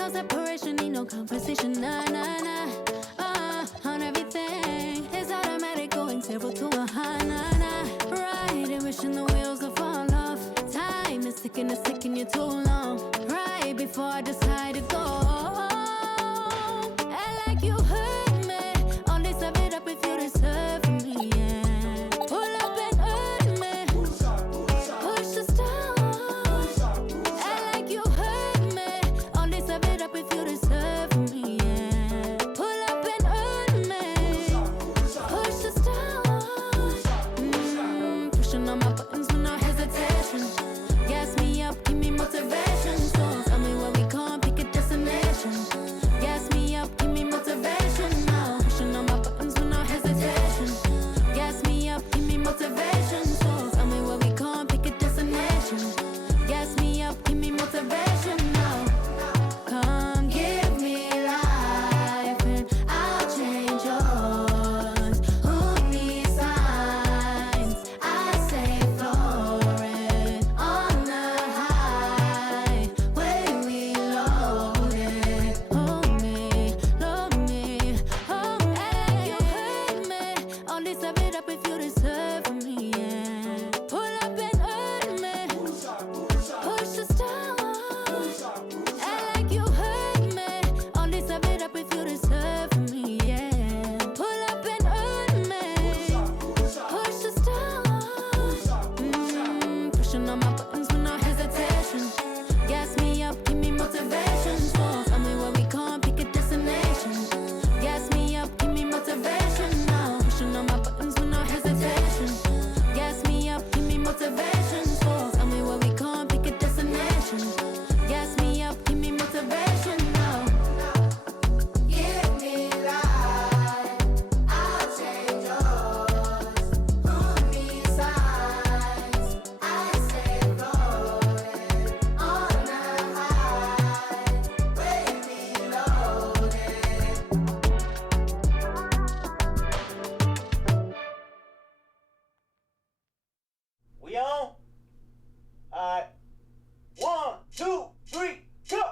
No separation, need no conversation, nah, nah, nah. On everything, it's automatic, going 0 to 100, nah, nah. Right, wishing the wheels will fall off. Time is ticking, it's taking you too long. Right before I decide to go. And like you hurt me, only serve it up if you deserve me, yeah. Pull up and hurt me, push the start. And like you hurt me, only serve it up if you deserve me, yeah. Pull up and hurt me, push the start. Pushing on my buttons with no hesitation. Gas me up, give me motivation. So tell me where we can't pick a destination. Gas me up, give me motivation now. Pushing on my buttons with no hesitation. Gas me up, give me motivation. So tell me where we can't pick a destination. Gas me up, give me motivation now. Come give me life and I'll change yours. Who needs signs? I say floating on the highway we loaded. Hold me, love me, hold me. And you hurt me, only serve it up if you deserve me, yeah. Pull up and hurt me, push the start. And like you hurt me, only serve it up if you deserve me, yeah. Pull up and hurt me, push the start. Pushing on my buttons with no hesitation. Gas me up, give me motivation. So tell me where we can't pick a destination. Gas me up, give me motivation now. Pushing on my buttons with no hesitation. Gas me up, give me motivation. So tell me where we can't pick a destination. Gas me up, give me motivation now. Give me life, I'll change yours. Who needs signs? I say floating on the highway we loaded. We on? Alright. 1, 2, 3, go!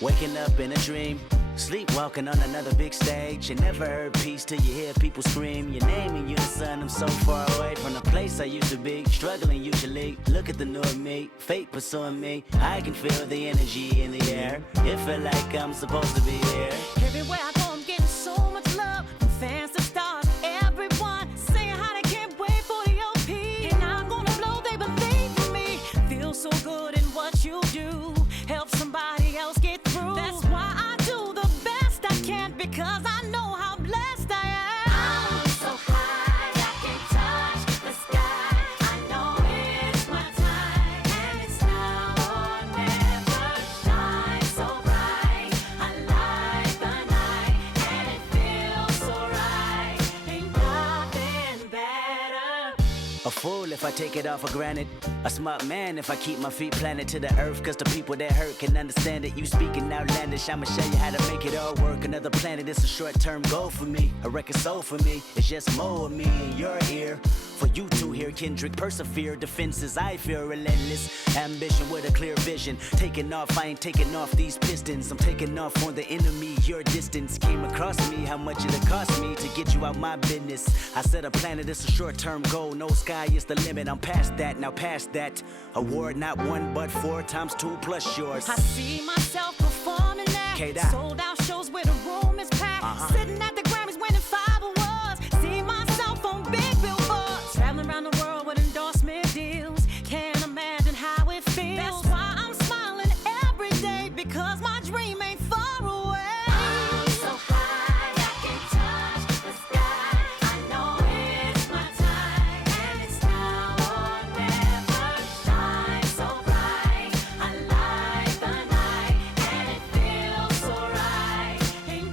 Waking up in a dream, sleepwalking on another big stage. You never heard peace till you hear people scream your name in unison. I'm so far away from the place I used to be, struggling usually. Look at the new me, fate pursuing me. I can feel the energy in the air. It feel like I'm supposed to be here. Everywhere I go, I'm getting so much love from fans to stars. Everyone saying how they can't wait for the OP. And I'm gonna blow, they believe in me. Feel so good in what you do. Help somebody else get through. That's why I do the best I can, because I know how blessed I am. I'm so high, I can touch the sky. I know it's my time, and it's now or never. Shine so bright, I light the night, and it feels so right. Ain't nothing better. A fool if I take it all for granted. A smart man if I keep my feet planted to the earth. Cause the people that hurt can understand it. You speaking outlandish, I'ma show you how to make it all work. Another planet, it's a short-term goal for me. A record soul for me, it's just more of me in your ear. For you to hear Kendrick persevere. Defenses, I feel relentless. Ambition with a clear vision. Taking off, I ain't taking off these pistons. I'm taking off on the enemy. Your distance came across me. How much it'll cost me to get you out my business. I said a planet, it's a short-term goal. No sky is the limit. I'm past that, now past that. Award not 1 but 4 times 2 plus yours. I see myself performing now. K-Dot. Sold out shows where the room is packed. Sitting at the Grammys winning 5 awards. See myself on big billboards. Traveling around the world with endorsement deals. Can't imagine how it feels. That's why I'm smiling every day, because my dream ain't far away. I'm so high, I can touch the sky. I know it's my time, and it's now or never. Shine so bright, I light the night, and it feels so right. Ain't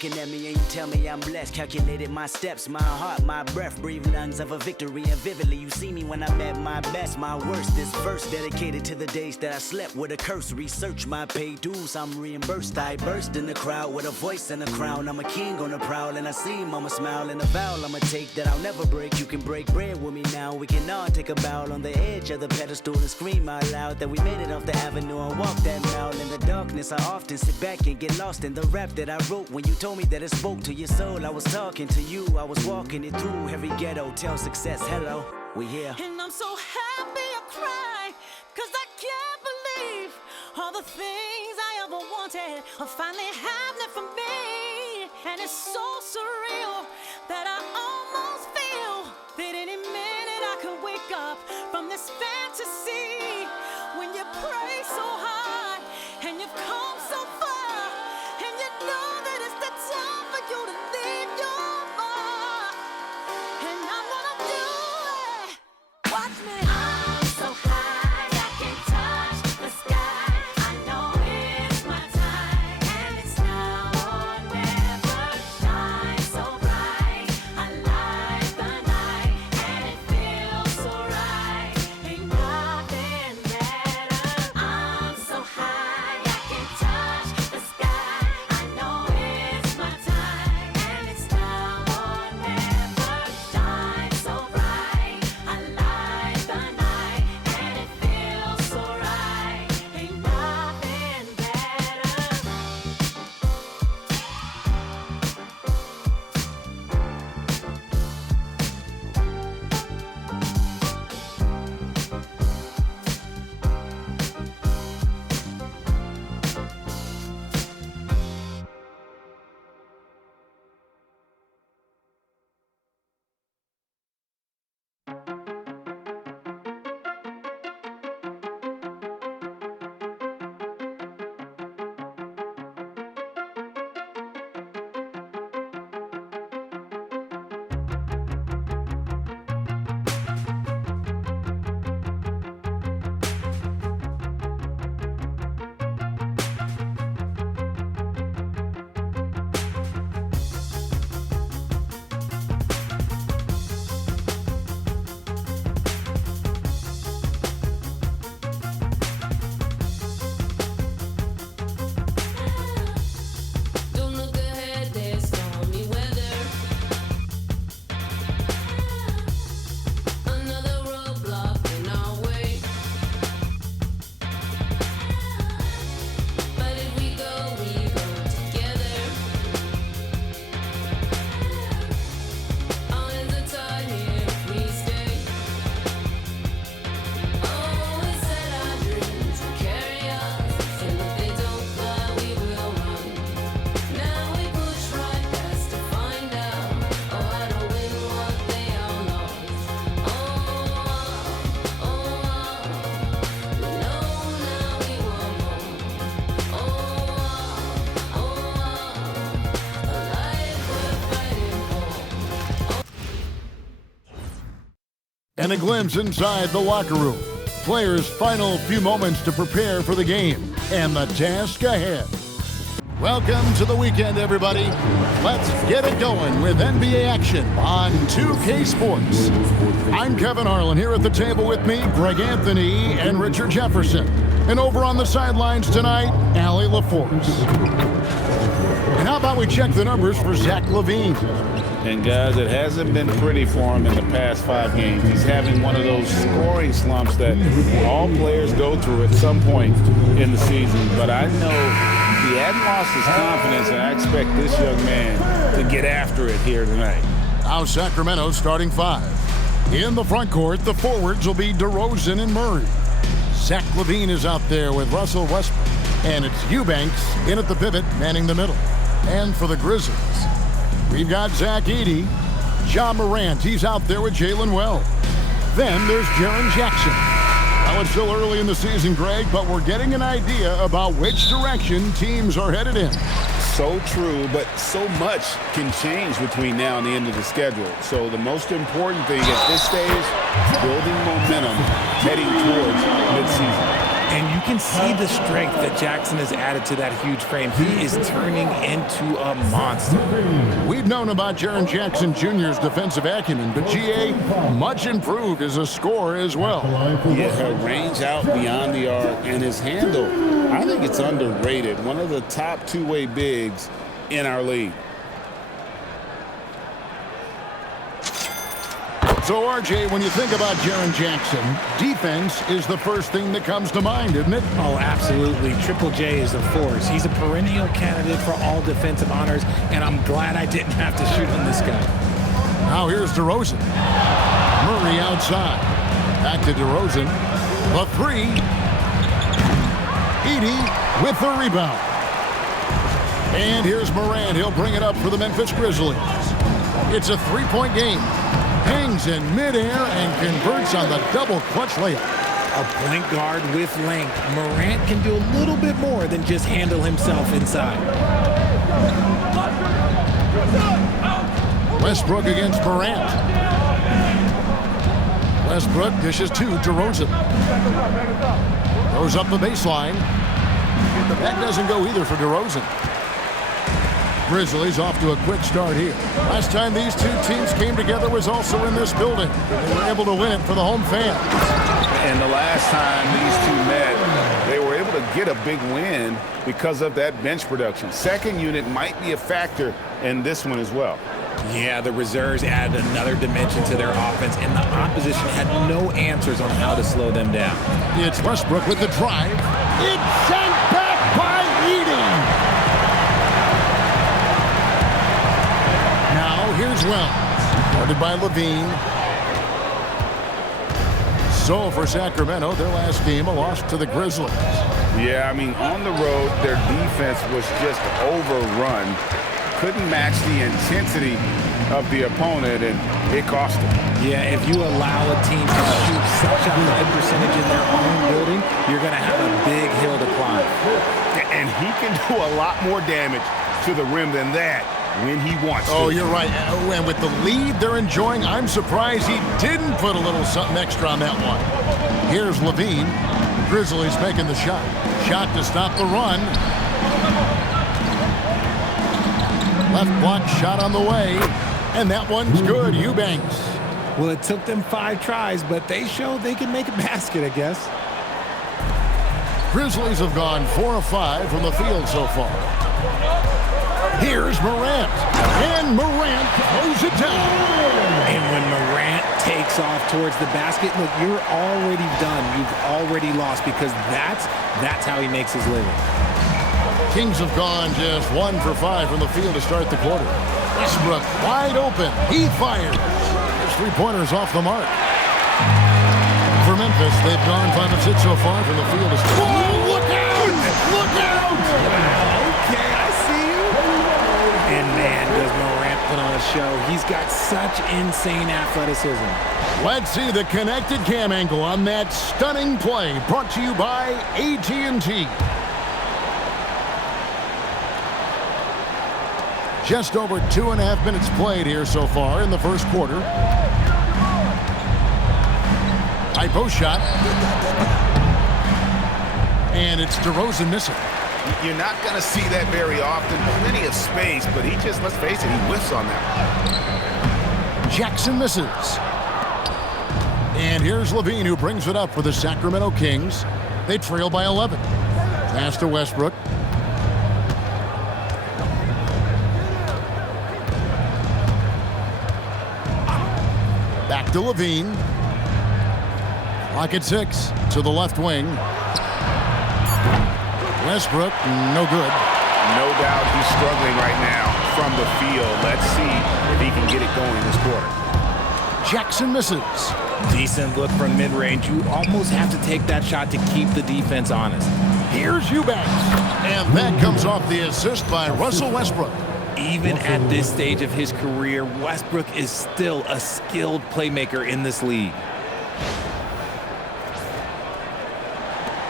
looking at me and you tell me I'm blessed. Calculated my steps, my heart, my breath. Breathe lungs of a victory and vividly you see me when I'm at my best, my worst. This verse dedicated to the days that I slept with a curse. Research my paid dues, I'm reimbursed. I burst in the crowd with a voice and a crown. I'm a king on the prowl and I see mama smile. And a vow I'ma take that I'll never break. You can break bread with me now. We can all take a bow on the edge of the pedestal and scream out loud that we made it off the avenue and walk that mile. In the darkness, I often sit back and get lost in the rap that I wrote. When you told me that it spoke to your soul, I was talking to you. I was walking it through every ghetto. Tell success, hello, we here. And I'm so happy I cry, 'cause I can't believe all the things I ever wanted are finally happening for me. And it's so surreal that I almost feel that any minute I could wake up from this fantasy. When you pray so hard and you've come so far, and you know that it's the time for you to leave your mark. And I'm gonna do it. Watch me. I'm so high I can touch the sky. I know it's my time, and it's now or never. Shine so bright, I light the night, and it feels so right. Ain't nothing better. I'm so high I can touch the sky. I know it's my time, and it's now or never. Shine so bright, I light the night, and it feels so right. Ain't nothing better. Don't look ahead, there's stormy weather. Another roadblock in our way. But if we go together. All is a time here if we stay. Oh, we set our dreams to carry us, and if they don't fly, we will run. Now we push right past to find out. Oh, how to win what they all lost. Oh, we know now we want more. Oh, a life worth fighting for. And a glimpse inside the locker room. Players' final few moments to prepare for the game and the task ahead. Welcome to the weekend, everybody. Let's get it going with NBA action on 2K Sports. I'm Kevin Harlan. Here at the table with me, Greg Anthony and Richard Jefferson. And over on the sidelines tonight, Allie LaForce. And how about we check the numbers for Zach LaVine? And guys, it hasn't been pretty for him in the past 5 games. He's having one of those scoring slumps that all players go through at some point in the season. But I know he hadn't lost his confidence, and I expect this young man to get after it here tonight. Now Sacramento starting 5. In the front court, the forwards will be DeRozan and Murray. Zach LaVine is out there with Russell Westbrook. And it's Eubanks in at the pivot, manning the middle. And for the Grizzlies, we've got Zach Edey, Ja Morant. He's out there with Jalen Wells. Then there's Jaren Jackson. Now it's still early in the season, Greg, but we're getting an idea about which direction teams are headed in. So true, but so much can change between now and the end of the schedule. So the most important thing at this stage is building momentum heading towards midseason. And you can see the strength that Jackson has added to that huge frame. He is turning into a monster. We've known about Jaren Jackson Jr.'s defensive acumen, but GA much improved as a scorer as well. Yeah, her range out beyond the arc and his handle, I think it's underrated. One of the top two-way bigs in our league. So, RJ, when you think about Jaren Jackson, defense is the first thing that comes to mind, isn't it? Oh, absolutely. Triple J is a force. He's a perennial candidate for all defensive honors, and I'm glad I didn't have to shoot on this guy. Now here's DeRozan. Murray outside. Back to DeRozan. The three. Edey with the rebound. And here's Morant. He'll bring it up for the Memphis Grizzlies. It's a three-point game. Hangs in midair and converts on the double clutch layup. A point guard with length. Morant can do a little bit more than just handle himself inside. Westbrook against Morant. Westbrook dishes to DeRozan. Goes up the baseline. That doesn't go either for DeRozan. Grizzlies off to a quick start here. Last time these two teams came together was also in this building. They were able to win it for the home fans. And the last time these two met, they were able to get a big win because of that bench production. Second unit might be a factor in this one as well. Yeah, the reserves added another dimension to their offense, and the opposition had no answers on how to slow them down. It's Westbrook with the drive. It's sent back by Edey. Now here's Wells, guarded by Levine. So for Sacramento, their last game, a loss to the Grizzlies. Yeah, I mean, on the road, their defense was just overrun. Couldn't match the intensity of the opponent, and it cost them. Yeah, if you allow a team to shoot such a high percentage in their own building, you're going to have a big hill to climb. And he can do a lot more damage to the rim than that when he wants to. Oh, you're right. And with the lead they're enjoying, I'm surprised he didn't put a little something extra on that one. Here's Levine. Grizzlies making the shot. Shot to stop the run. Left block shot on the way, and that one's good. Eubanks. Well, it took them 5 tries, but they showed they can make a basket, I guess. Grizzlies have gone 4 of 5 from the field so far. Here's Morant, and Morant throws it down. And when Morant takes off towards the basket, look, you're already done. You've already lost because that's how he makes his living. Kings have gone just 1 for 5 from the field to start the quarter. Westbrook wide open. He fires. His three-pointers off the mark. For Memphis, they've gone 5 of 6 so far from the field to start. Whoa, look out! Look out! Okay, I see you. And man, does Morant put on a show. He's got such insane athleticism. Let's see the connected cam angle on that stunning play. Brought to you by AT&T. Just over 2.5 minutes played here so far in the first quarter. High post shot. And it's DeRozan missing. You're not going to see that very often. Plenty of space, but he just, let's face it, he whiffs on that. Jackson misses. And here's Levine, who brings it up for the Sacramento Kings. They trail by 11. Pass to Westbrook. Back to Levine. Clock at 6 to the left wing. Westbrook, no good. No doubt he's struggling right now from the field. Let's see if he can get it going this quarter. Jackson misses. Decent look from mid-range. You almost have to take that shot to keep the defense honest. Here's Eubanks. And that comes off the assist by Russell Westbrook. Even at this stage of his career, Westbrook is still a skilled playmaker in this league.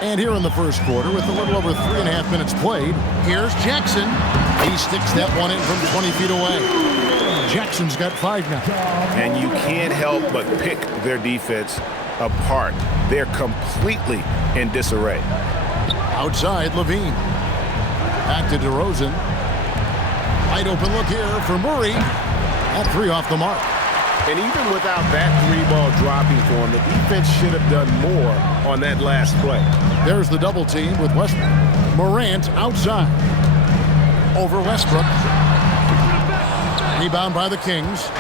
And here in the first quarter, with a little over 3.5 minutes played, here's Jackson. He sticks that one in from 20 feet away. Jackson's got 5 now. And you can't help but pick their defense apart. They're completely in disarray. Outside, Levine. Back to DeRozan. Wide open look here for Murray. That three off the mark. And even without that three-ball dropping for him, the defense should have done more on that last play. There's the double team with Westbrook. Morant outside. Over Westbrook. Rebound by the Kings.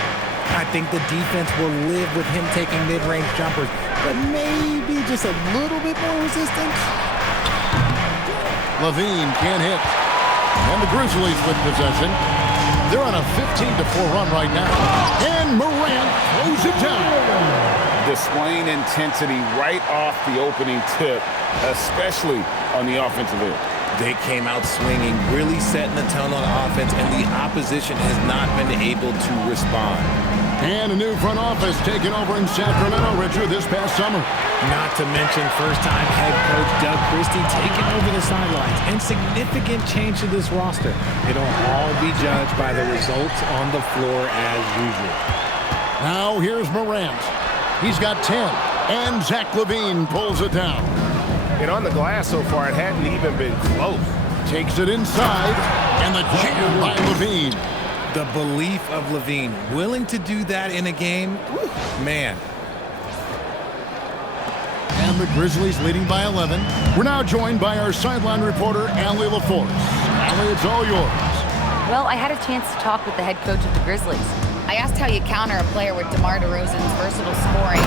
I think the defense will live with him taking mid-range jumpers, but maybe just a little bit more resistance. Levine can't hit. And the Grizzlies with possession. They're on a 15-4 run right now. And Morant throws it down. Displaying intensity right off the opening tip, especially on the offensive end. They came out swinging, really setting the tone on offense, and the opposition has not been able to respond. And a new front office taken over in Sacramento, Richard, this past summer. Not to mention first-time head coach Doug Christie taking over the sidelines, and significant change to this roster. It'll all be judged by the results on the floor as usual. Now here's Morant. He's got 10, and Zach LaVine pulls it down. And on the glass so far, it hadn't even been close. Takes it inside, and the jam by LaVine. The belief of LaVine, willing to do that in a game, whew, man. And the Grizzlies leading by 11. We're now joined by our sideline reporter, Allie LaForce. Allie, it's all yours. Well, I had a chance to talk with the head coach of the Grizzlies. I asked how you counter a player with DeMar DeRozan's versatile scoring.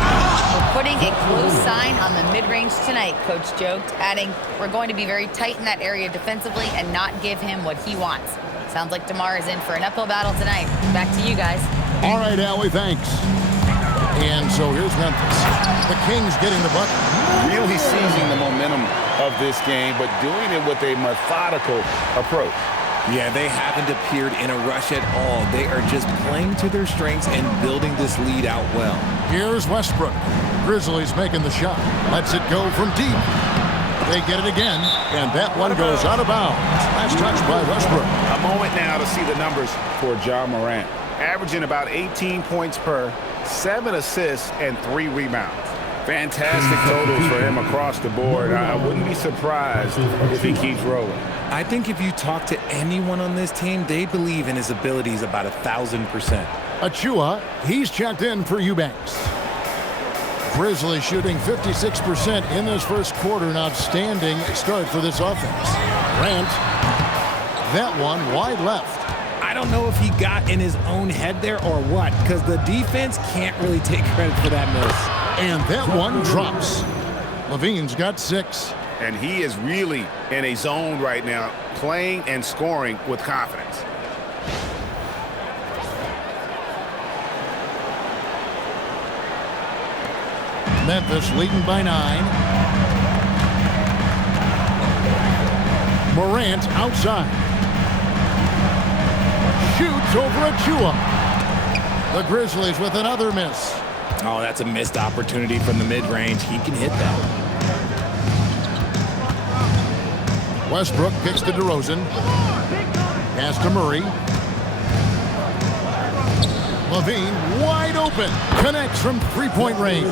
We're putting a close sign on the mid-range tonight, Coach joked, adding, we're going to be very tight in that area defensively and not give him what he wants. Sounds like DeMar is in for an uphill battle tonight. Back to you guys. All right, Allie, thanks. And so here's Memphis. The Kings getting the bucket. Really seizing the momentum of this game, but doing it with a methodical approach. Yeah, they haven't appeared in a rush at all. They are just playing to their strengths and building this lead out well. Here's Westbrook. Grizzlies making the shot. Lets it go from deep. They get it again, and that one goes out of bounds. Last touch by Westbrook. A moment now to see the numbers for Ja Morant. Averaging about 18 points per, 7 assists, and 3 rebounds. Fantastic totals for him across the board. I wouldn't be surprised if he keeps rolling. I think if you talk to anyone on this team, they believe in his abilities about 1,000%. Achua, he's checked in for Eubanks. Grizzlies shooting 56% in this first quarter. An outstanding start for this offense. Grant, that one wide left. I don't know if he got in his own head there or what, because the defense can't really take credit for that miss. And that one drops. Levine's got 6. And he is really in a zone right now, playing and scoring with confidence. Memphis leading by 9. Morant outside. Shoots over Achua. The Grizzlies with another miss. Oh, that's a missed opportunity from the mid-range. He can hit that. Westbrook kicks to DeRozan. Pass to Murray. LaVine wide open. Connects from three-point range.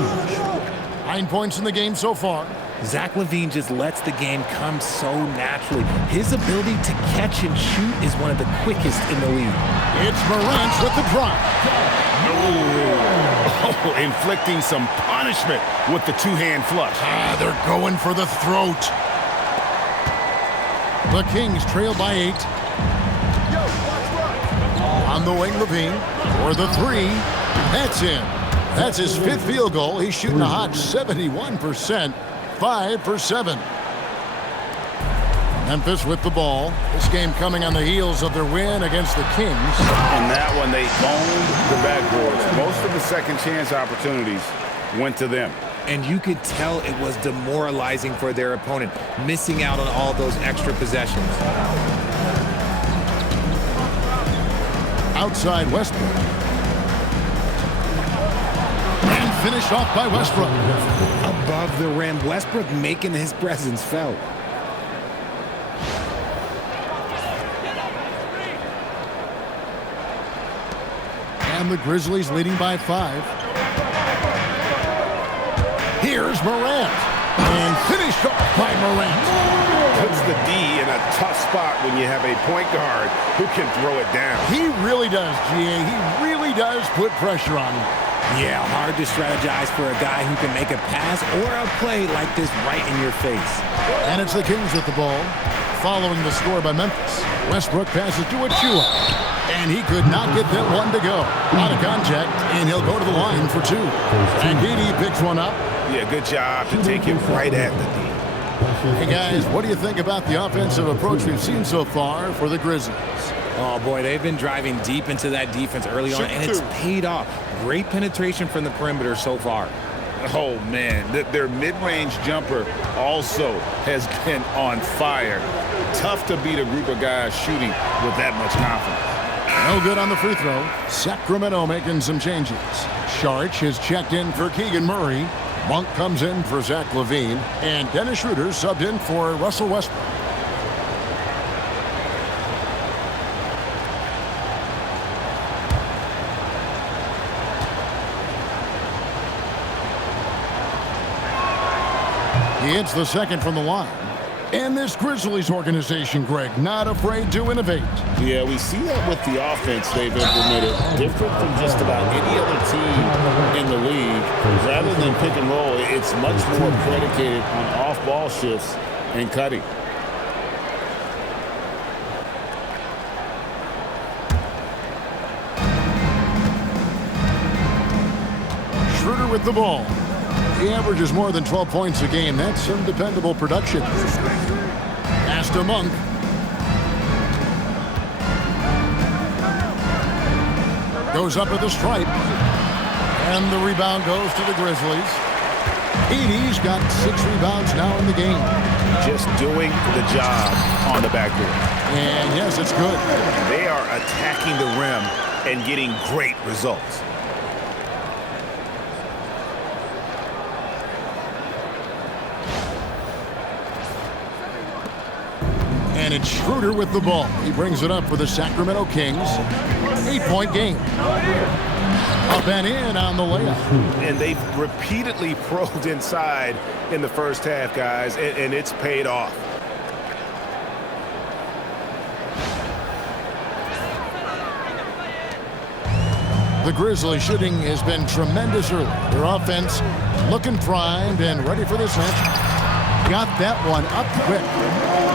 9 points in the game so far. Zach LaVine just lets the game come so naturally. His ability to catch and shoot is one of the quickest in the league. It's Morant with the drive. Oh, inflicting some punishment with the two-hand flush. They're going for the throat. The Kings trail by 8. On the wing, LaVine for the 3. That's in. That's his 5th field goal. He's shooting a hot 71%. 5 for 7. Memphis with the ball. This game coming on the heels of their win against the Kings. On that one, they owned the backboards. Most of the second chance opportunities went to them. And you could tell it was demoralizing for their opponent, missing out on all those extra possessions. Outside Westbrook. And finished off by Westbrook. Above the rim, Westbrook making his presence felt. And the Grizzlies leading by 5. Here's Morant. And finished off by Morant. the D in a tough spot when you have a point guard who can throw it down. He really does, GA. He really does put pressure on him. Yeah, hard to strategize for a guy who can make a pass or a play like this right in your face. And it's the Kings with the ball, following the score by Memphis. Westbrook passes to Achua, and he could not get that one to go. Out of contact, and he'll go to the line for two. And Didi picks one up. Yeah, good job to take it right at the D. Hey, guys, what do you think about the offensive approach we've seen so far for the Grizzlies? Oh, boy, they've been driving deep into that defense early on, and it's paid off. Great penetration from the perimeter so far. Oh, man, their mid-range jumper also has been on fire. Tough to beat a group of guys shooting with that much confidence. No good on the free throw. Sacramento making some changes. Sharch has checked in for Keegan Murray. Monk comes in for Zach LaVine. And Dennis Schroeder subbed in for Russell Westbrook. He hits the second from the line. And this Grizzlies organization, Greg, not afraid to innovate. Yeah, we see that with the offense they've implemented. Different from just about any other team in the league. Rather than pick and roll, it's much more predicated on off-ball shifts and cutting. Schroeder with the ball. He averages more than 12 points a game. That's some dependable production. Pass to Monk. Goes up at the stripe. And the rebound goes to the Grizzlies. Edie's got 6 rebounds now in the game. Just doing the job on the backboard. And yes, it's good. They are attacking the rim and getting great results. And it's Schroeder with the ball. He brings it up for the Sacramento Kings. 8-point game. Up and in on the layup. And they've repeatedly probed inside in the first half, guys, and it's paid off. The Grizzlies shooting has been tremendous early. Their offense looking primed and ready for this match. Got that one up quick.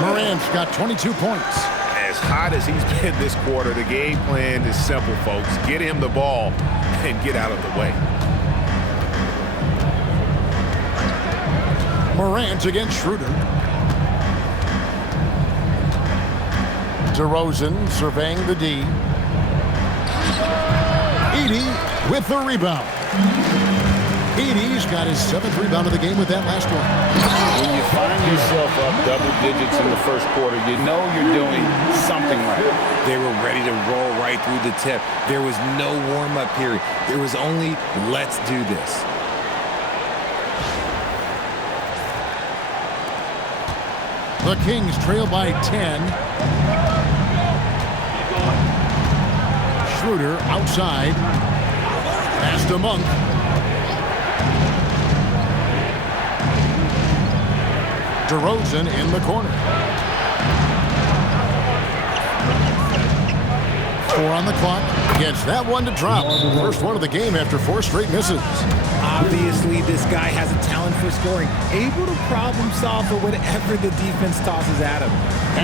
Morant's got 22 points. As hot as he's been this quarter, the game plan is simple, folks. Get him the ball and get out of the way. Morant against Schroeder. DeRozan surveying the D. Edie with the rebound. Edie's got his 7th rebound of the game with that last one. When you find yourself up double digits in the first quarter, you know you're doing something right. They were ready to roll right through the tip. There was no warm-up period. There was only, let's do this. The Kings trail by 10. Schroeder outside. Pass to Monk. DeRozan in the corner. 4 on the clock. Gets that one to drop. First one of the game after 4 straight misses. Obviously, this guy has a talent for scoring, able to problem solve for whatever the defense tosses at him.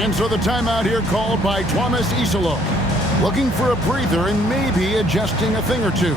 And so the timeout here called by Thomas Isolo. Looking for a breather and maybe adjusting a thing or two.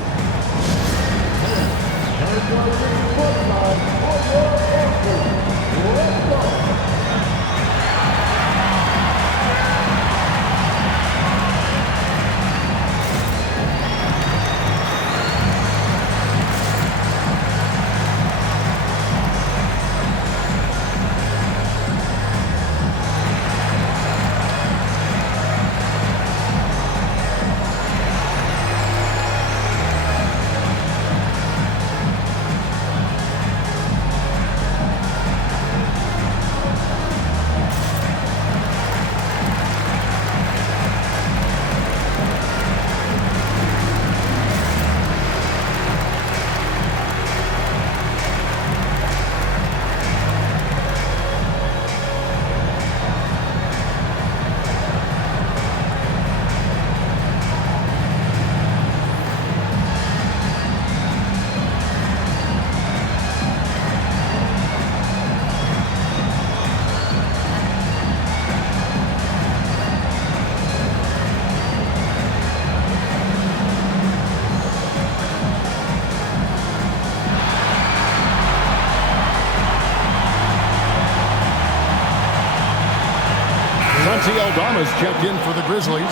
Santi Aldama's checked in for the Grizzlies.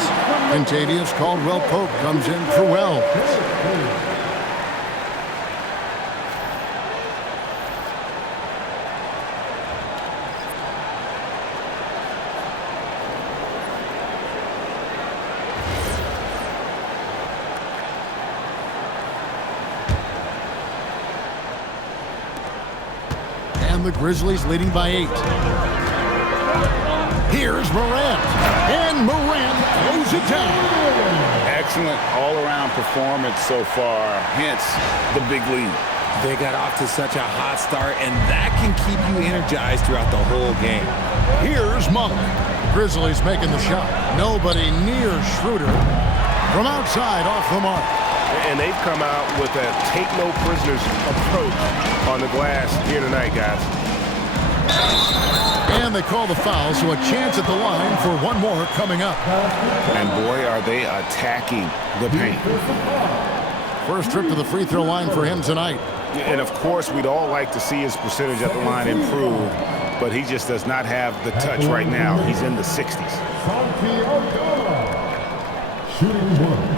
Contavious Caldwell-Pope comes in for Wells. And the Grizzlies leading by 8. Here's Morant. And Morant throws it down. Excellent all-around performance so far, hence the big lead. They got off to such a hot start, and that can keep you energized throughout the whole game. Here's Monk. Grizzlies making the shot. Nobody near Schroeder. From outside, off the mark. And they've come out with a take-no-prisoners approach on the glass here tonight, guys. And they call the foul, so a chance at the line for one more coming up. And boy, are they attacking the paint. First trip to the free throw line for him tonight. And of course, we'd all like to see his percentage at the line improve, but he just does not have the touch right now. He's in the 60s. Shooting one.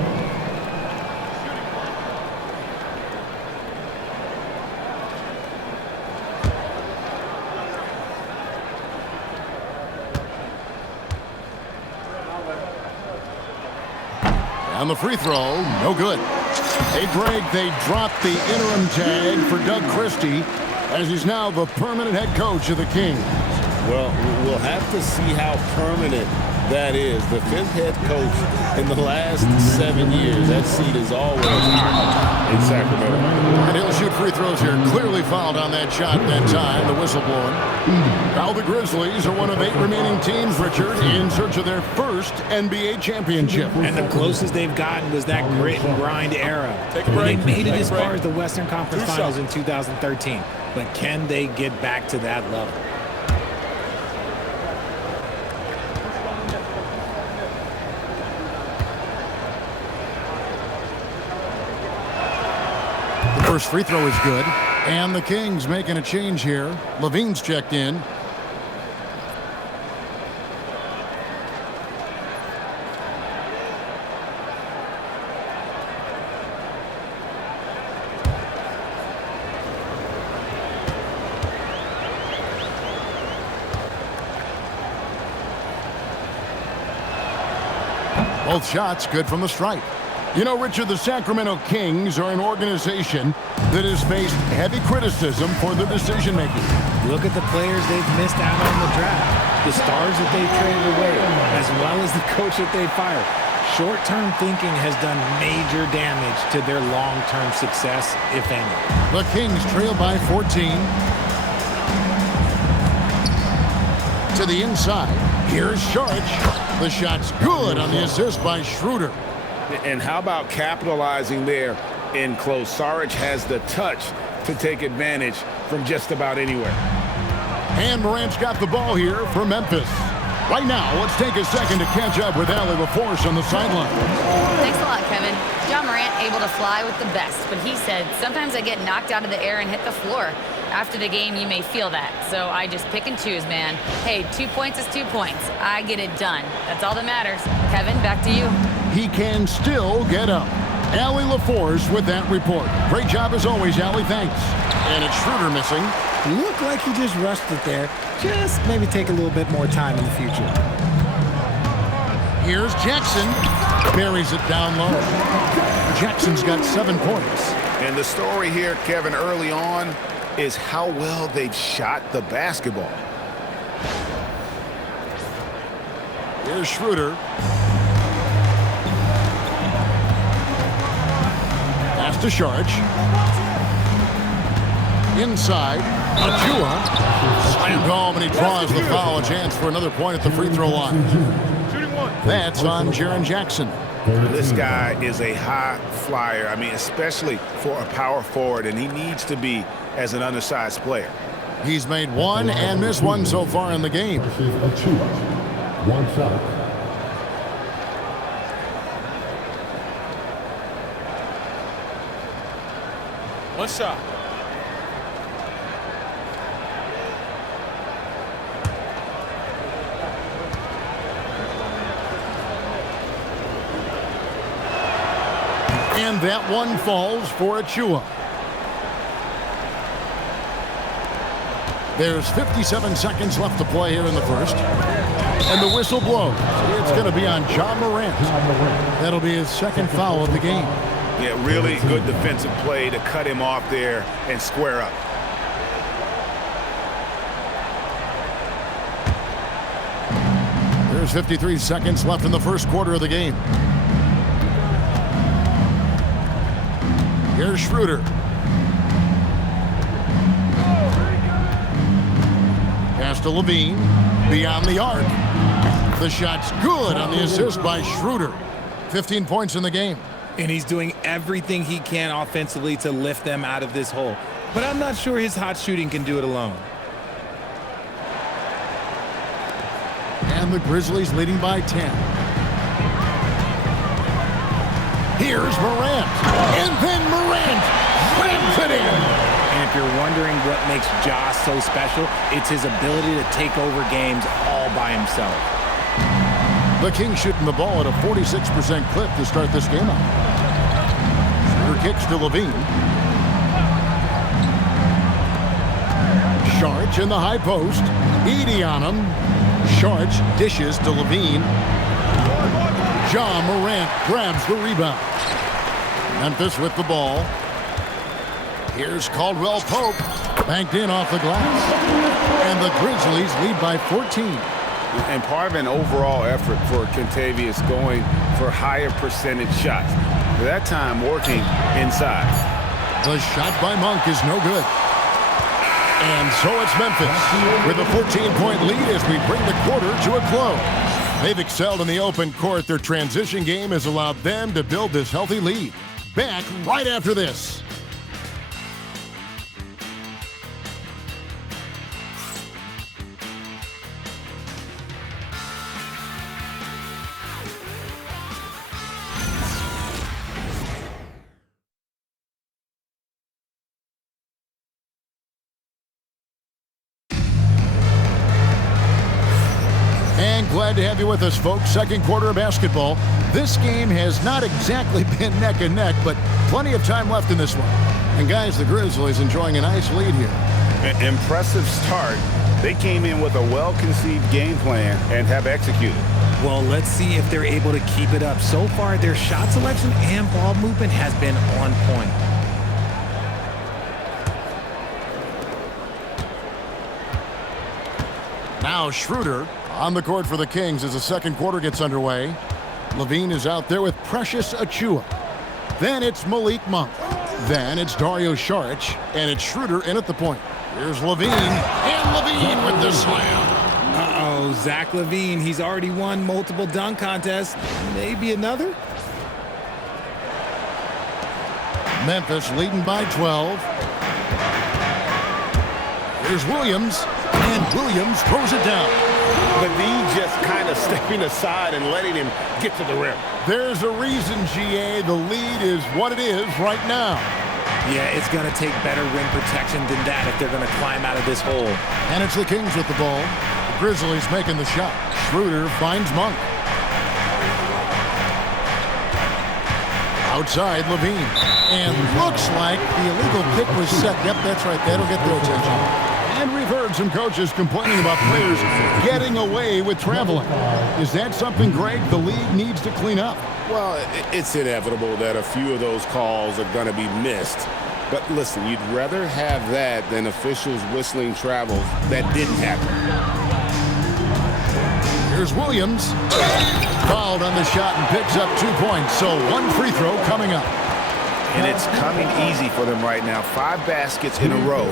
On the free throw, no good. Hey, Greg, they dropped the interim tag for Doug Christie as he's now the permanent head coach of the Kings. Well, we'll have to see how permanent that is. The 5th head coach in the last 7 years. That seat is always high in Sacramento. And he'll shoot free throws here. Clearly fouled on that shot that time, the whistle blowing. Now the Grizzlies are one of 8 remaining teams, Richard, in search of their first NBA championship. And the closest they've gotten was that grit and grind era. They made it as far as the Western Conference Finals in 2013. But can they get back to that level? First free throw is good, and the Kings making a change here. Levine's checked in. Both shots good from the stripe. You know, Richard, the Sacramento Kings are an organization that has faced heavy criticism for their decision-making. Look at the players they've missed out on the draft, the stars that they've traded away, as well as the coach that they fired. Short-term thinking has done major damage to their long-term success, if any. The Kings trail by 14. To the inside. Here's Saric. The shot's good on the assist by Schroeder. And how about capitalizing there in close? Saric has the touch to take advantage from just about anywhere. And Morant's got the ball here for Memphis. Right now, let's take a second to catch up with Allie LaForce on the sideline. Thanks a lot, Kevin. John Morant able to fly with the best, but he said, sometimes I get knocked out of the air and hit the floor. After the game, you may feel that, so I just pick and choose, man. Hey, 2 points is 2 points. I get it done. That's all that matters. Kevin, back to you. He can still get up. Allie LaForce with that report. Great job as always, Allie. Thanks. And it's Schroeder missing. Looked like he just rushed it there. Just maybe take a little bit more time in the future. Here's Jackson. Buries it down low. Jackson's got 7 points. And the story here, Kevin, early on is how well they've shot the basketball. Here's Schroeder. Pass to Saric. Inside. Achua. Slammed home, and he draws the foul. A chance for another point at the free throw line. That's on Jaren Jackson. This guy is a high flyer. I mean, especially for a power forward, and he needs to be as an undersized player. He's made 1 and missed 1 so far in the game. One shot. One shot. And that one falls for Achua. There's 57 seconds left to play here in the first. And the whistle blows. It's going to be on Ja Morant. That'll be his second foul of the game. Yeah, really good defensive play to cut him off there and square up. There's 53 seconds left in the first quarter of the game. Here's Schroeder. Pass to Levine. Beyond the arc. The shot's good on the assist by Schroeder. 15 points in the game. And he's doing everything he can offensively to lift them out of this hole. But I'm not sure his hot shooting can do it alone. And the Grizzlies leading by 10. Here's Morant. And then Morant slams it in. And if you're wondering what makes Ja so special, it's his ability to take over games all by himself. The Kings shooting the ball at a 46% clip to start this game out. Schroeder kicks to Levine. Sharch in the high post. Edey on him. Sharch dishes to Levine. Ja Morant grabs the rebound. Memphis with the ball. Here's Caldwell Pope. Banked in off the glass. And the Grizzlies lead by 14. And part of an overall effort for Kentavious going for higher percentage shots. At that time, working inside. The shot by Monk is no good. And so it's Memphis with a 14-point lead as we bring the quarter to a close. They've excelled in the open court. Their transition game has allowed them to build this healthy lead. Back right after this. Glad to have you with us, folks. Second quarter of basketball. This game has not exactly been neck and neck, but plenty of time left in this one. And guys, the Grizzlies enjoying a nice lead here. An impressive start. They came in with a well-conceived game plan and have executed. Well, let's see if they're able to keep it up. So far, their shot selection and ball movement has been on point. Now Schroeder on the court for the Kings as the second quarter gets underway. Levine is out there with Precious Achua. Then it's Malik Monk. Then it's Dario Saric, and it's Schroeder in at the point. Here's Levine, and Levine with the slam. Uh-oh, Zach LaVine. He's already won multiple dunk contests. Maybe another? Memphis leading by 12. Here's Williams, and Williams throws it down. LaVine just kind of stepping aside and letting him get to the rim. There's a reason, GA, the lead is what it is right now. Yeah, it's going to take better rim protection than that if they're going to climb out of this hole. And it's the Kings with the ball. The Grizzlies making the shot. Schroeder finds Monk. Outside, Levine. And looks like the illegal pick was set. Yep, that's right. That'll get their attention. And we've heard some coaches complaining about players getting away with traveling. Is that something, Greg, the league needs to clean up? Well, it's inevitable that a few of those calls are going to be missed. But listen, you'd rather have that than officials whistling travels that didn't happen. Here's Williams. Fouled on the shot and picks up 2 points. So one free throw coming up. And it's coming easy for them right now. 5 baskets in a row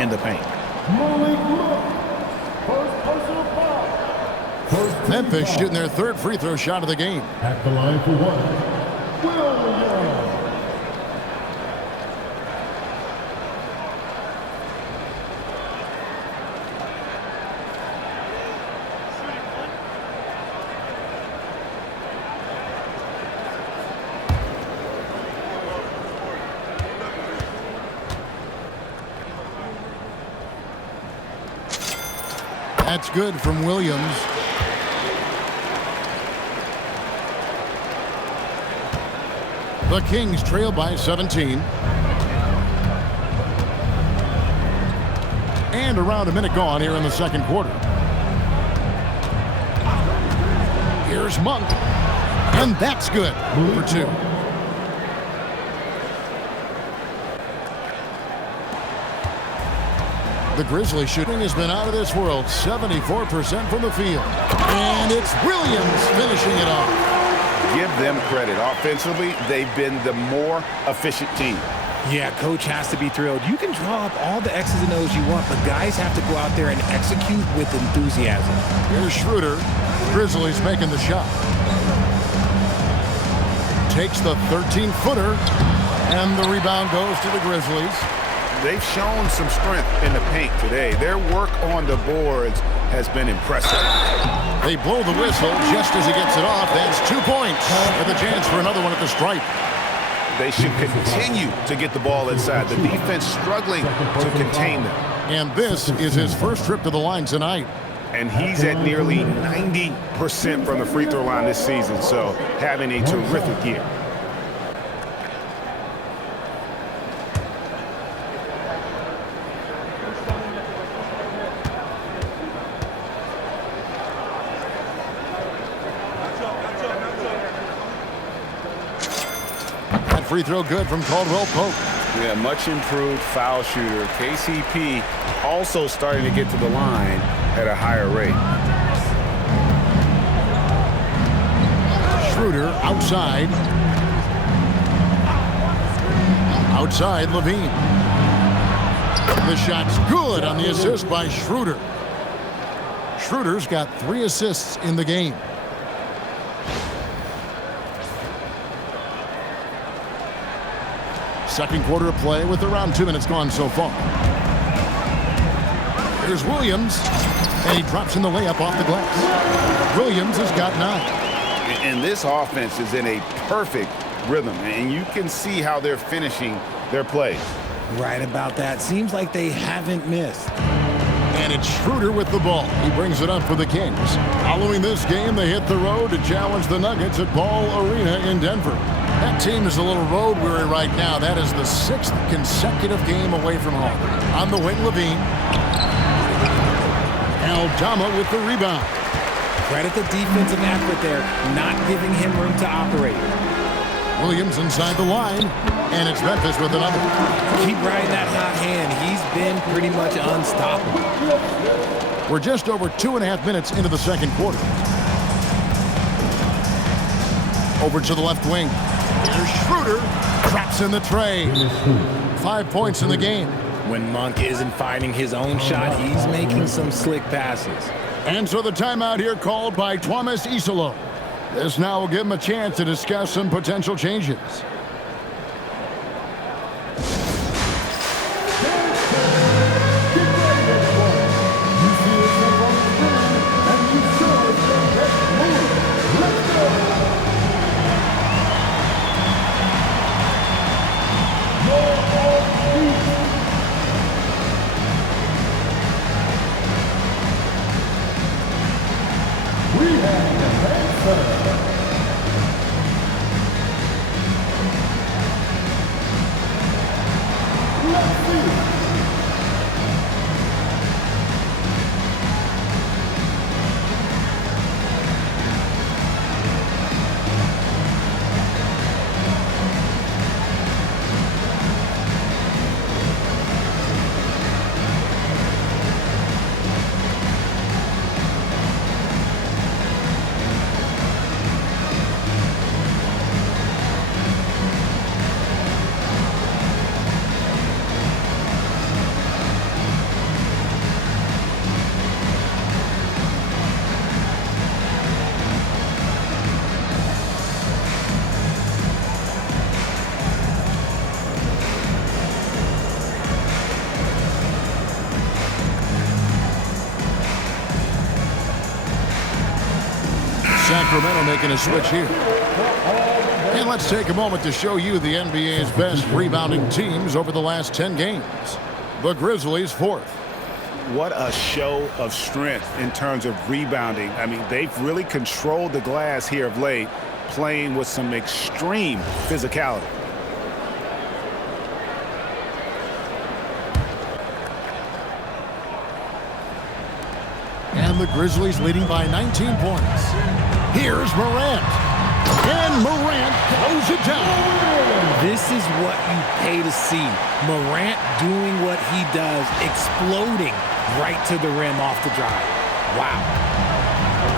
in the paint. Memphis shooting their third free throw shot of the game. At the line for one, Williams. That's good from Williams. The Kings trail by 17. And around a minute gone here in the second quarter. Here's Monk. And that's good for 2. The Grizzlies shooting has been out of this world, 74% from the field. And it's Williams finishing it off. Give them credit. Offensively, they've been the more efficient team. Yeah, coach has to be thrilled. You can draw up all the X's and O's you want, but guys have to go out there and execute with enthusiasm. Here's Schroeder. Grizzlies making the shot. Takes the 13-footer, and the rebound goes to the Grizzlies. They've shown some strength in the paint today. Their work on the boards has been impressive. They blow the whistle just as he gets it off. That's 2 points with a chance for another one at the stripe. They should continue to get the ball inside. The defense struggling to contain them. And this is his first trip to the line tonight. And he's at nearly 90% from the free throw line this season, so having a terrific year. Free throw good from Caldwell Pope. Yeah, much improved foul shooter. KCP also starting to get to the line at a higher rate. Schroeder outside. Outside Levine. The shot's good on the assist by Schroeder. Schroeder's got 3 assists in the game. Second quarter of play with around 2 minutes gone so far. Here's Williams, and he drops in the layup off the glass. Williams has got 9. And this offense is in a perfect rhythm, and you can see how they're finishing their plays. Right about that. Seems like they haven't missed. And it's Schroeder with the ball. He brings it up for the Kings. Following this game, they hit the road to challenge the Nuggets at Ball Arena in Denver. That team is a little road weary right now. That is the 6th consecutive game away from home. On the wing, Levine. Aldama with the rebound. Credit the defensive effort there, not giving him room to operate. Williams inside the line, and it's Memphis with another. Keep riding that hot hand. He's been pretty much unstoppable. We're just over 2.5 minutes into the second quarter. Over to the left wing. Here's Schroeder. Drops in the tray. 5 points in the game. When Monk isn't finding his own shot, he's making some slick passes. And so the timeout here called by Thomas Isolo. This now will give him a chance to discuss some potential changes. Sacramento making a switch here. And let's take a moment to show you the NBA's best rebounding teams over the last 10 games. The Grizzlies 4th. What a show of strength in terms of rebounding. I mean, they've really controlled the glass here of late, playing with some extreme physicality. And the Grizzlies leading by 19 points. Here's Morant. And Morant throws it down. This is what you pay to see. Morant doing what he does, exploding right to the rim off the drive. Wow.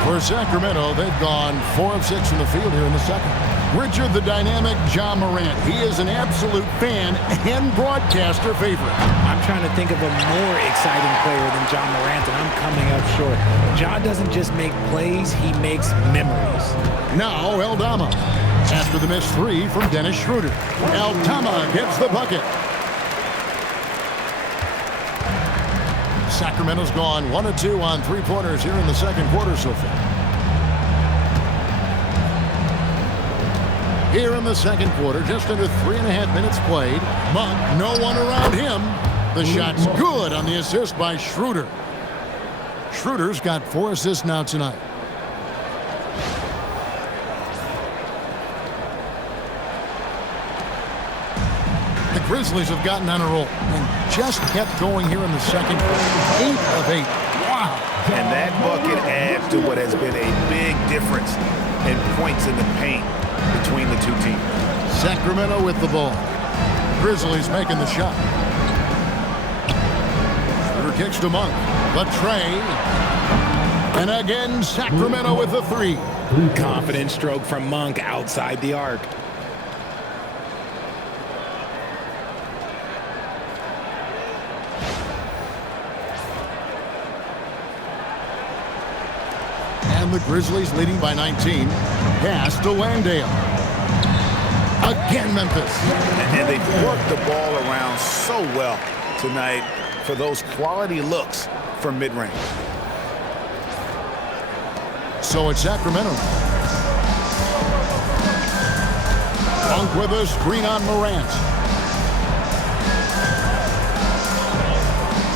For Sacramento, they've gone 4 of 6 from the field here in the second. Richard the dynamic Ja Morant. He is an absolute fan and broadcaster favorite. I'm trying to think of a more exciting player than Ja Morant, and I'm coming up short. Ja doesn't just make plays, he makes memories. Now Eldama. After the missed 3 from Dennis Schroeder. Eldama gets the bucket. Sacramento's gone 1 of 2 on 3-pointers here in the second quarter so far. Here in the second quarter, just under 3.5 minutes played. Monk, no one around him. The shot's good on the assist by Schroeder. Schroeder's got 4 assists now tonight. The Grizzlies have gotten on a roll and just kept going here in the second quarter. 8 of 8. Wow. And that bucket adds to what has been a big difference in points in the paint between the two teams. Sacramento with the ball. Grizzlies making the shot. Schroeder kicks to Monk. The tray. And again, Sacramento with the 3. Confident stroke from Monk outside the arc. And the Grizzlies leading by 19. Pass to Landale. Again, Memphis. And they've worked the ball around so well tonight for those quality looks from mid-range. So it's Sacramento. Monk with a screen on Morant.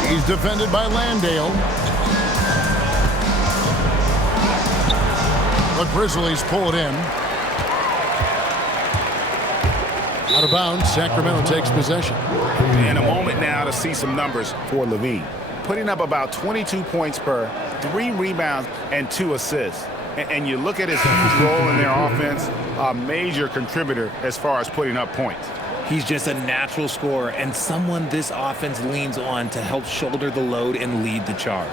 He's defended by Landale. The Grizzlies pull it in. Out of bounds, Sacramento takes possession. And a moment now to see some numbers for Levine. Putting up about 22 points per, 3 rebounds, and 2 assists. And you look at his role in their offense, a major contributor as far as putting up points. He's just a natural scorer and someone this offense leans on to help shoulder the load and lead the charge.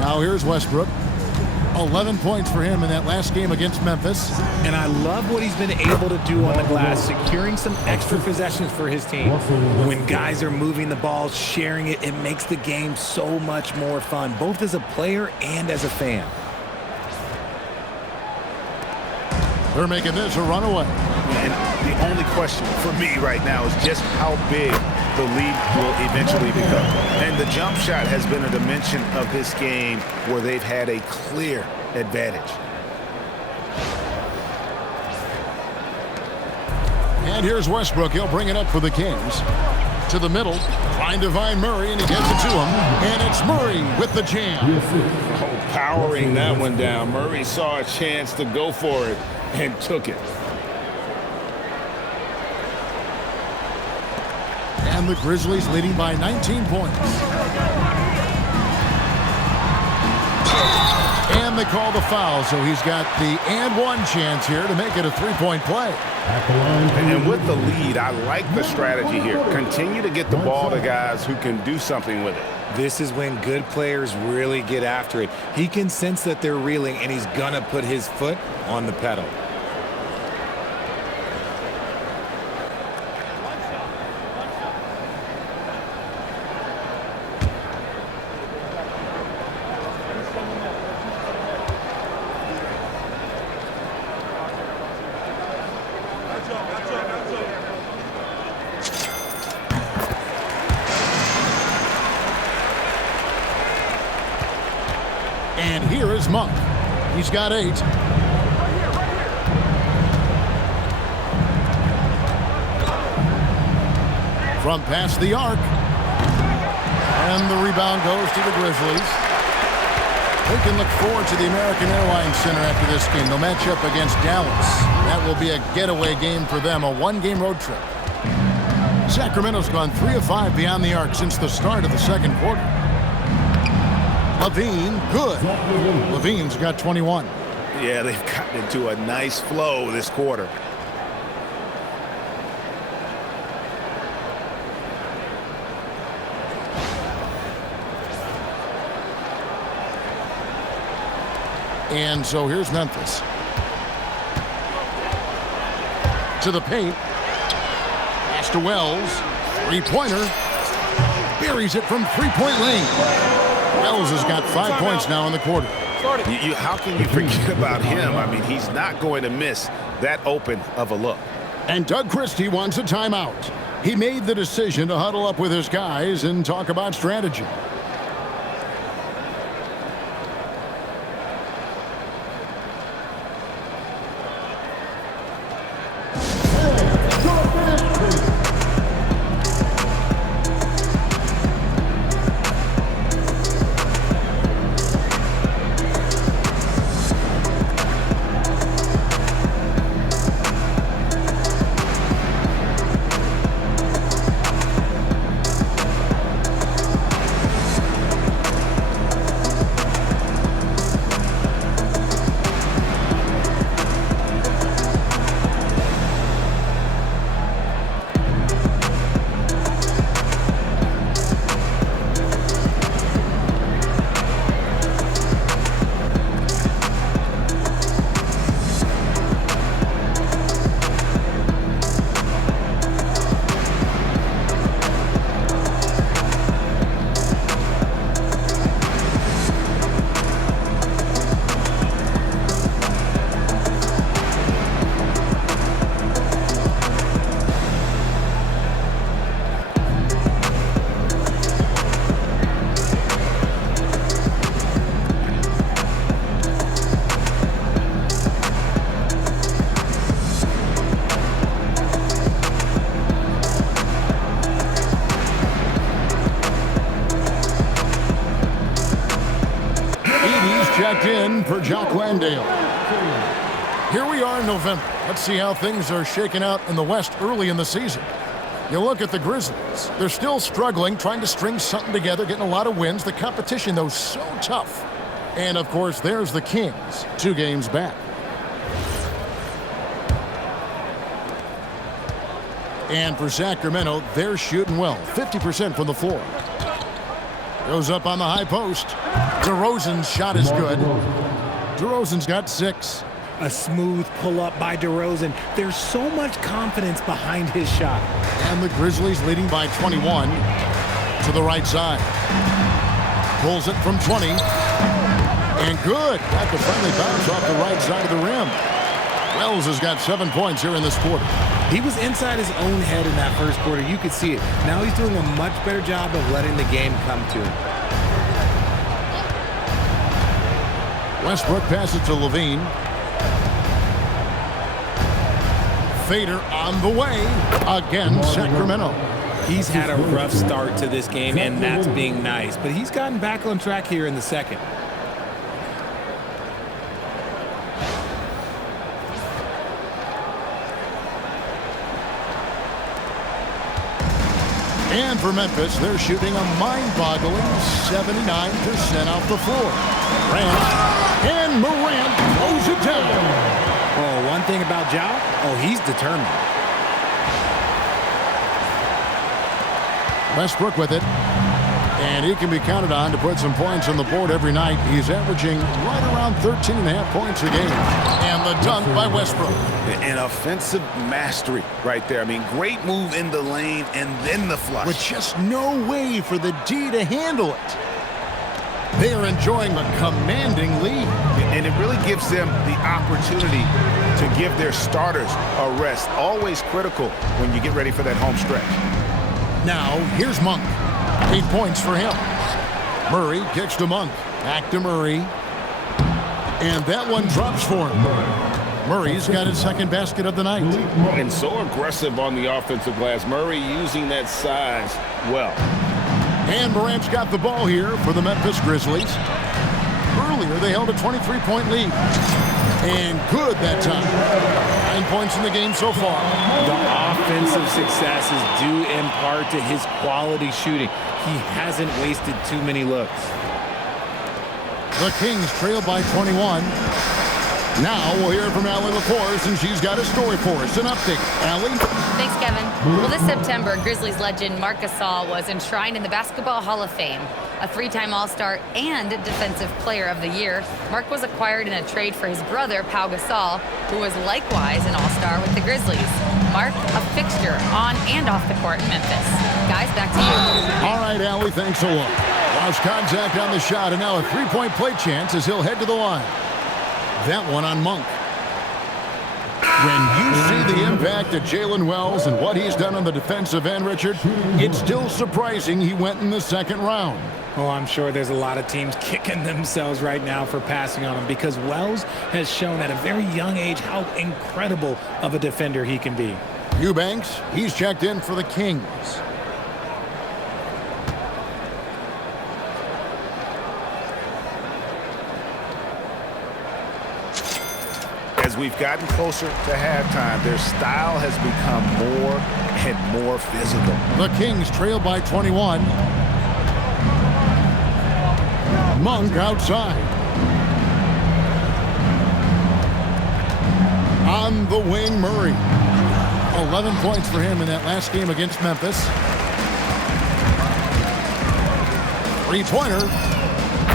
Now here's Westbrook. 11 points for him in that last game against Memphis. And I love what he's been able to do on the glass, securing some extra possessions for his team. When guys are moving the ball, sharing it, it makes the game so much more fun, both as a player and as a fan. They're making this a runaway. And the only question for me right now is just how big the lead will eventually become. And the jump shot has been a dimension of this game where they've had a clear advantage. And here's Westbrook. He'll bring it up for the Kings. To the middle. Find Divine Murray, and he gets it to him. And it's Murray with the jam. Oh, powering that one down. Murray saw a chance to go for it and took it. And the Grizzlies leading by 19 points. And they call the foul, so he's got the and one chance here to make it a 3-point play. And with the lead, I like the strategy here. Continue to get the ball to guys who can do something with it. This is when good players really get after it. He can sense that they're reeling, and he's gonna put his foot on the pedal. And here is Monk. He's got 8. From past the arc. And the rebound goes to the Grizzlies. They can look forward to the American Airlines Center after this game. They'll match up against Dallas. That will be a getaway game for them, a one-game road trip. Sacramento's gone 3 of 5 beyond the arc since the start of the second quarter. Levine, good. Levine's got 21. Yeah, they've gotten into a nice flow this quarter. And so here's Memphis. To the paint. Pass to Wells. Three-pointer. Buries it from three-point lane. Wells has got 5 points now in the quarter. How can you forget about him? I mean, he's not going to miss that open of a look. And Doug Christie wants a timeout. He made the decision to huddle up with his guys and talk about strategy. Checked in for Jock Landale. Here we are in November. Let's see how things are shaking out in the West early in the season. You look at the Grizzlies. They're still struggling, trying to string something together, getting a lot of wins. The competition, though, so tough. And, of course, there's the Kings, 2 games back. And for Sacramento, they're shooting well, 50% from the floor. Goes up on the high post. DeRozan's shot is good. DeRozan's got 6. A smooth pull-up by DeRozan. There's so much confidence behind his shot. And the Grizzlies leading by 21 to the right side. Pulls it from 20. And good. Got the friendly bounce off the right side of the rim. Wells has got 7 points here in this quarter. He was inside his own head in that first quarter. You could see it. Now he's doing a much better job of letting the game come to him. Westbrook passes to Levine. Fader on the way against Sacramento. He's had a rough start to this game, and that's being nice. But he's gotten back on track here in the second. And for Memphis, they're shooting a mind-boggling 79% off the floor. And Morant throws it down. Oh, one thing about Ja, he's determined. Westbrook with it. And he can be counted on to put some points on the board every night. He's averaging right around 13.5 points a game. And the dunk by Westbrook. An offensive mastery right there. I mean, great move in the lane and then the flush. With just no way for the D to handle it. They are enjoying a commanding lead. And it really gives them the opportunity to give their starters a rest. Always critical when you get ready for that home stretch. Now, here's Monk. 8 points for him. Murray kicks to Monk. Back to Murray. And that one drops for him. Murray's got his second basket of the night. And so aggressive on the offensive glass. Murray using that size well. And Morant's got the ball here for the Memphis Grizzlies. Earlier, they held a 23-point lead. And good that time. 9 points in the game so far. The offensive success is due in part to his quality shooting. He hasn't wasted too many looks. The Kings trail by 21. Now we'll hear from Allie LaForce, and she's got a story for us. An update. Allie? Thanks, Kevin. Well, this September, Grizzlies legend Marc Gasol was enshrined in the Basketball Hall of Fame. A 3-time All-Star and Defensive Player of the Year, Marc was acquired in a trade for his brother, Pau Gasol, who was likewise an All-Star with the Grizzlies. Marc, a fixture on and off the court in Memphis. Guys, back to you. All right, Allie, thanks a lot. Lost contact on the shot, and now a 3-point play chance as he'll head to the line. That one on Monk. When you see the impact of Jalen Wells and what he's done on the defensive end, Richard, it's still surprising he went in the second round. Oh, I'm sure there's a lot of teams kicking themselves right now for passing on him because Wells has shown at a very young age how incredible of a defender he can be. Eubanks, he's checked in for the Kings. As we've gotten closer to halftime, their style has become more and more physical. The Kings trail by 21. Monk outside. On the wing, Murray. 11 points for him in that last game against Memphis. Three-pointer.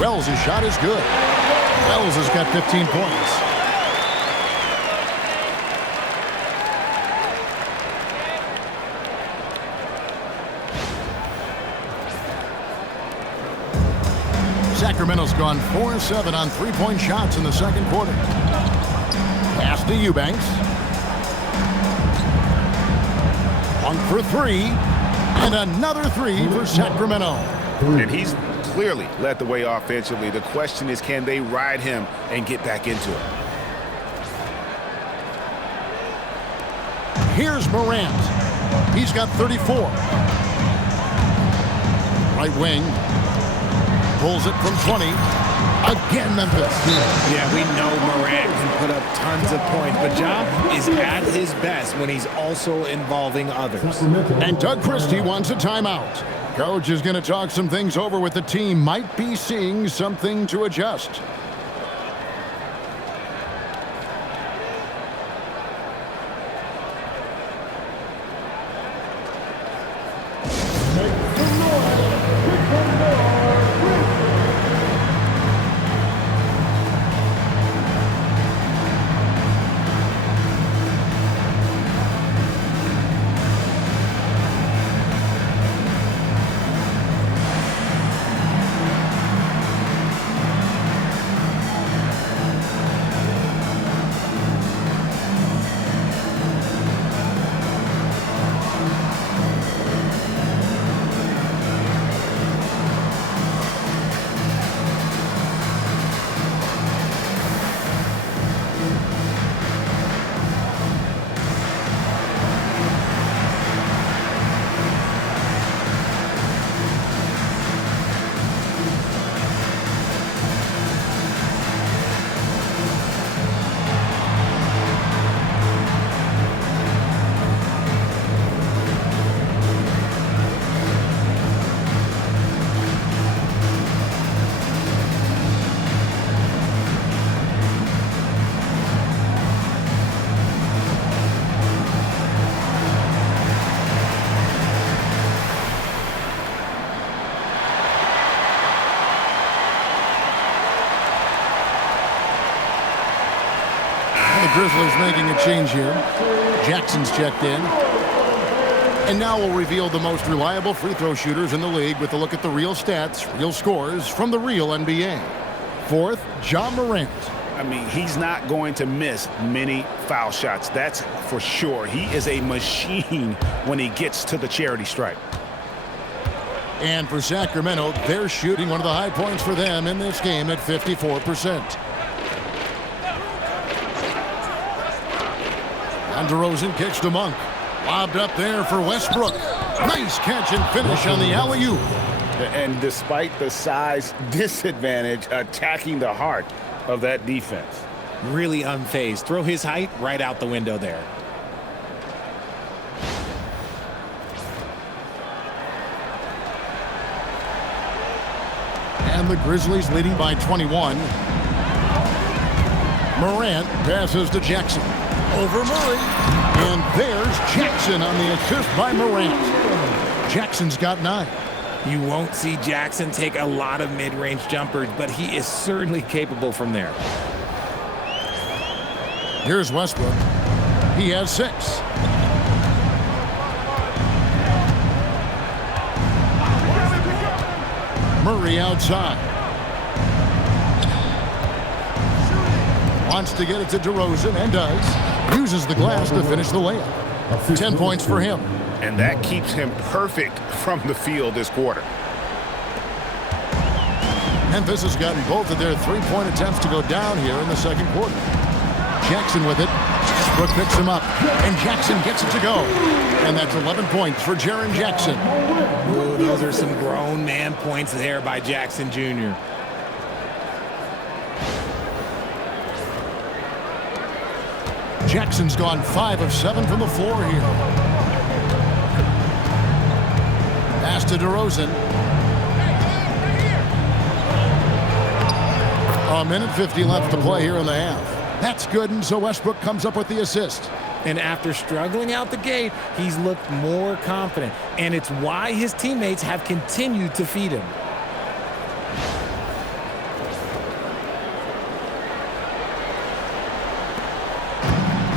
Wells' shot is good. Wells has got 15 points. Sacramento's gone 4-7 on three-point shots in the second quarter. Pass to Eubanks. One for three. And another three for Sacramento. And he's clearly led the way offensively. The question is, can they ride him and get back into it? Here's Morant. He's got 34. Right wing. Pulls it from 20. Again, Memphis. Yeah, we know Morant can put up tons of points, but Ja is at his best when he's also involving others. And Doug Christie wants a timeout. Coach is going to talk some things over with the team. Might be seeing something to adjust. Grizzlies making a change here. Jackson's checked in. And now we'll reveal the most reliable free throw shooters in the league with a look at the real stats, real scores from the real NBA. Fourth, Ja Morant. I mean, he's not going to miss many foul shots. That's for sure. He is a machine when he gets to the charity stripe. And for Sacramento, they're shooting one of the high points for them in this game at 54%. And DeRozan kicks to Monk. Lobbed up there for Westbrook. Nice catch and finish on the alley-oop. And despite the size disadvantage, attacking the heart of that defense. Really unfazed. Throw his height right out the window there. And the Grizzlies leading by 21. Morant passes to Jackson. Over Murray. And there's Jackson on the assist by Morant. Jackson's got 9. You won't see Jackson take a lot of mid-range jumpers, but he is certainly capable from there. Here's Westbrook. He has 6. Murray outside. Wants to get it to DeRozan and does. Uses the glass to finish the layup. 10 points for him. And that keeps him perfect from the field this quarter. Memphis has gotten both of their three-point attempts to go down here in the second quarter. Jackson with it. Westbrook picks him up. And Jackson gets it to go. And that's 11 points for Jaren Jackson. Ooh, those are some grown man points there by Jackson Jr. Jackson's gone 5 of 7 from the floor here. Pass to DeRozan. A minute 50 left to play here in the half. That's good, and so Westbrook comes up with the assist. And after struggling out the gate, he's looked more confident. And it's why his teammates have continued to feed him.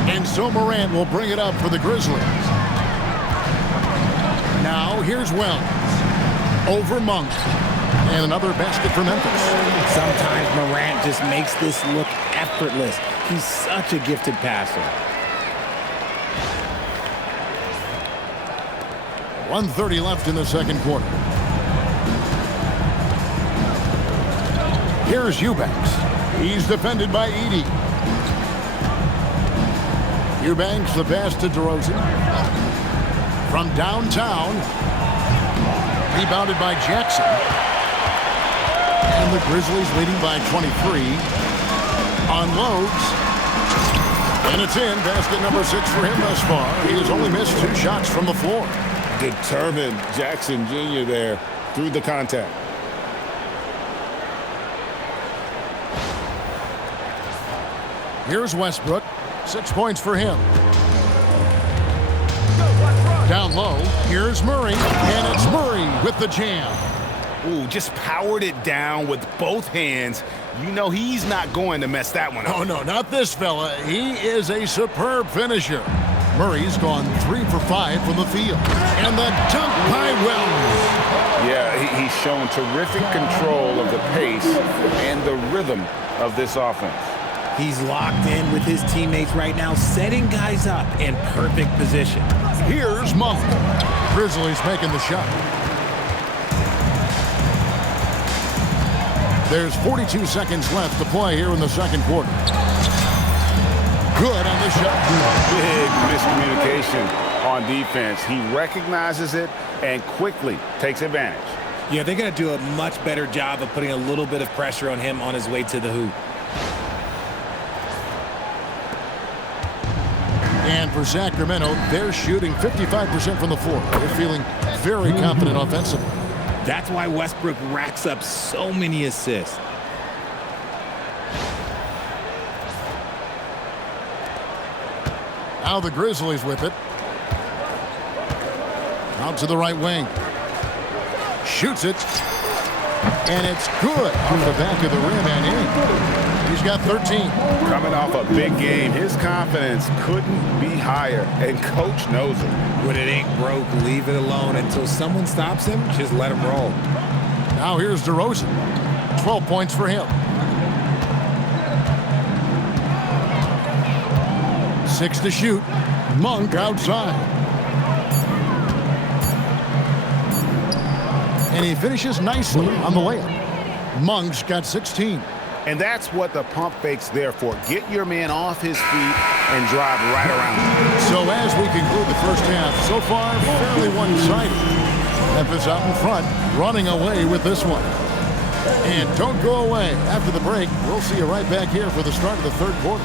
And so Morant will bring it up for the Grizzlies. Now here's Wells. Over Monk. And another basket for Memphis. Sometimes Morant just makes this look effortless. He's such a gifted passer. 1:30 left in the second quarter. Here's Eubanks. He's defended by Edey. Eubanks the pass to DeRozan. From downtown. Rebounded by Jackson. And the Grizzlies leading by 23. Unloads. And it's in. Basket number 6 for him thus far. He has only missed 2 shots from the floor. Determined Jackson Jr. there through the contact. Here's Westbrook. 6 points for him. Down low. Here's Murray. And it's Murray with the jam. Ooh, just powered it down with both hands. You know he's not going to mess that one up. Oh, no, not this fella. He is a superb finisher. Murray's gone 3 for 5 from the field. And the dunk by Wells. Yeah, he's shown terrific control of the pace and the rhythm of this offense. He's locked in with his teammates right now, setting guys up in perfect position. Here's Monk. Grizzlies making the shot. There's 42 seconds left to play here in the second quarter. Good on the shot. Big miscommunication on defense. He recognizes it and quickly takes advantage. Yeah, they're going to do a much better job of putting a little bit of pressure on him on his way to the hoop. And for Sacramento, they're shooting 55% from the floor. They're feeling very confident offensively. That's why Westbrook racks up so many assists. Now the Grizzlies with it. Out to the right wing. Shoots it. And it's good off the back of the rim and in. He's got 13. Coming off a big game, his confidence couldn't be higher, and coach knows it. When it ain't broke, leave it alone until someone stops him. Just let him roll. Now here's DeRozan. 12 points for him. 6 to shoot. Monk outside. And he finishes nicely on the layup. Monk's got 16. And that's what the pump fake's there for. Get your man off his feet and drive right around him. So as we conclude the first half, so far fairly one-sided. Memphis out in front, running away with this one. And don't go away. After the break, we'll see you right back here for the start of the third quarter.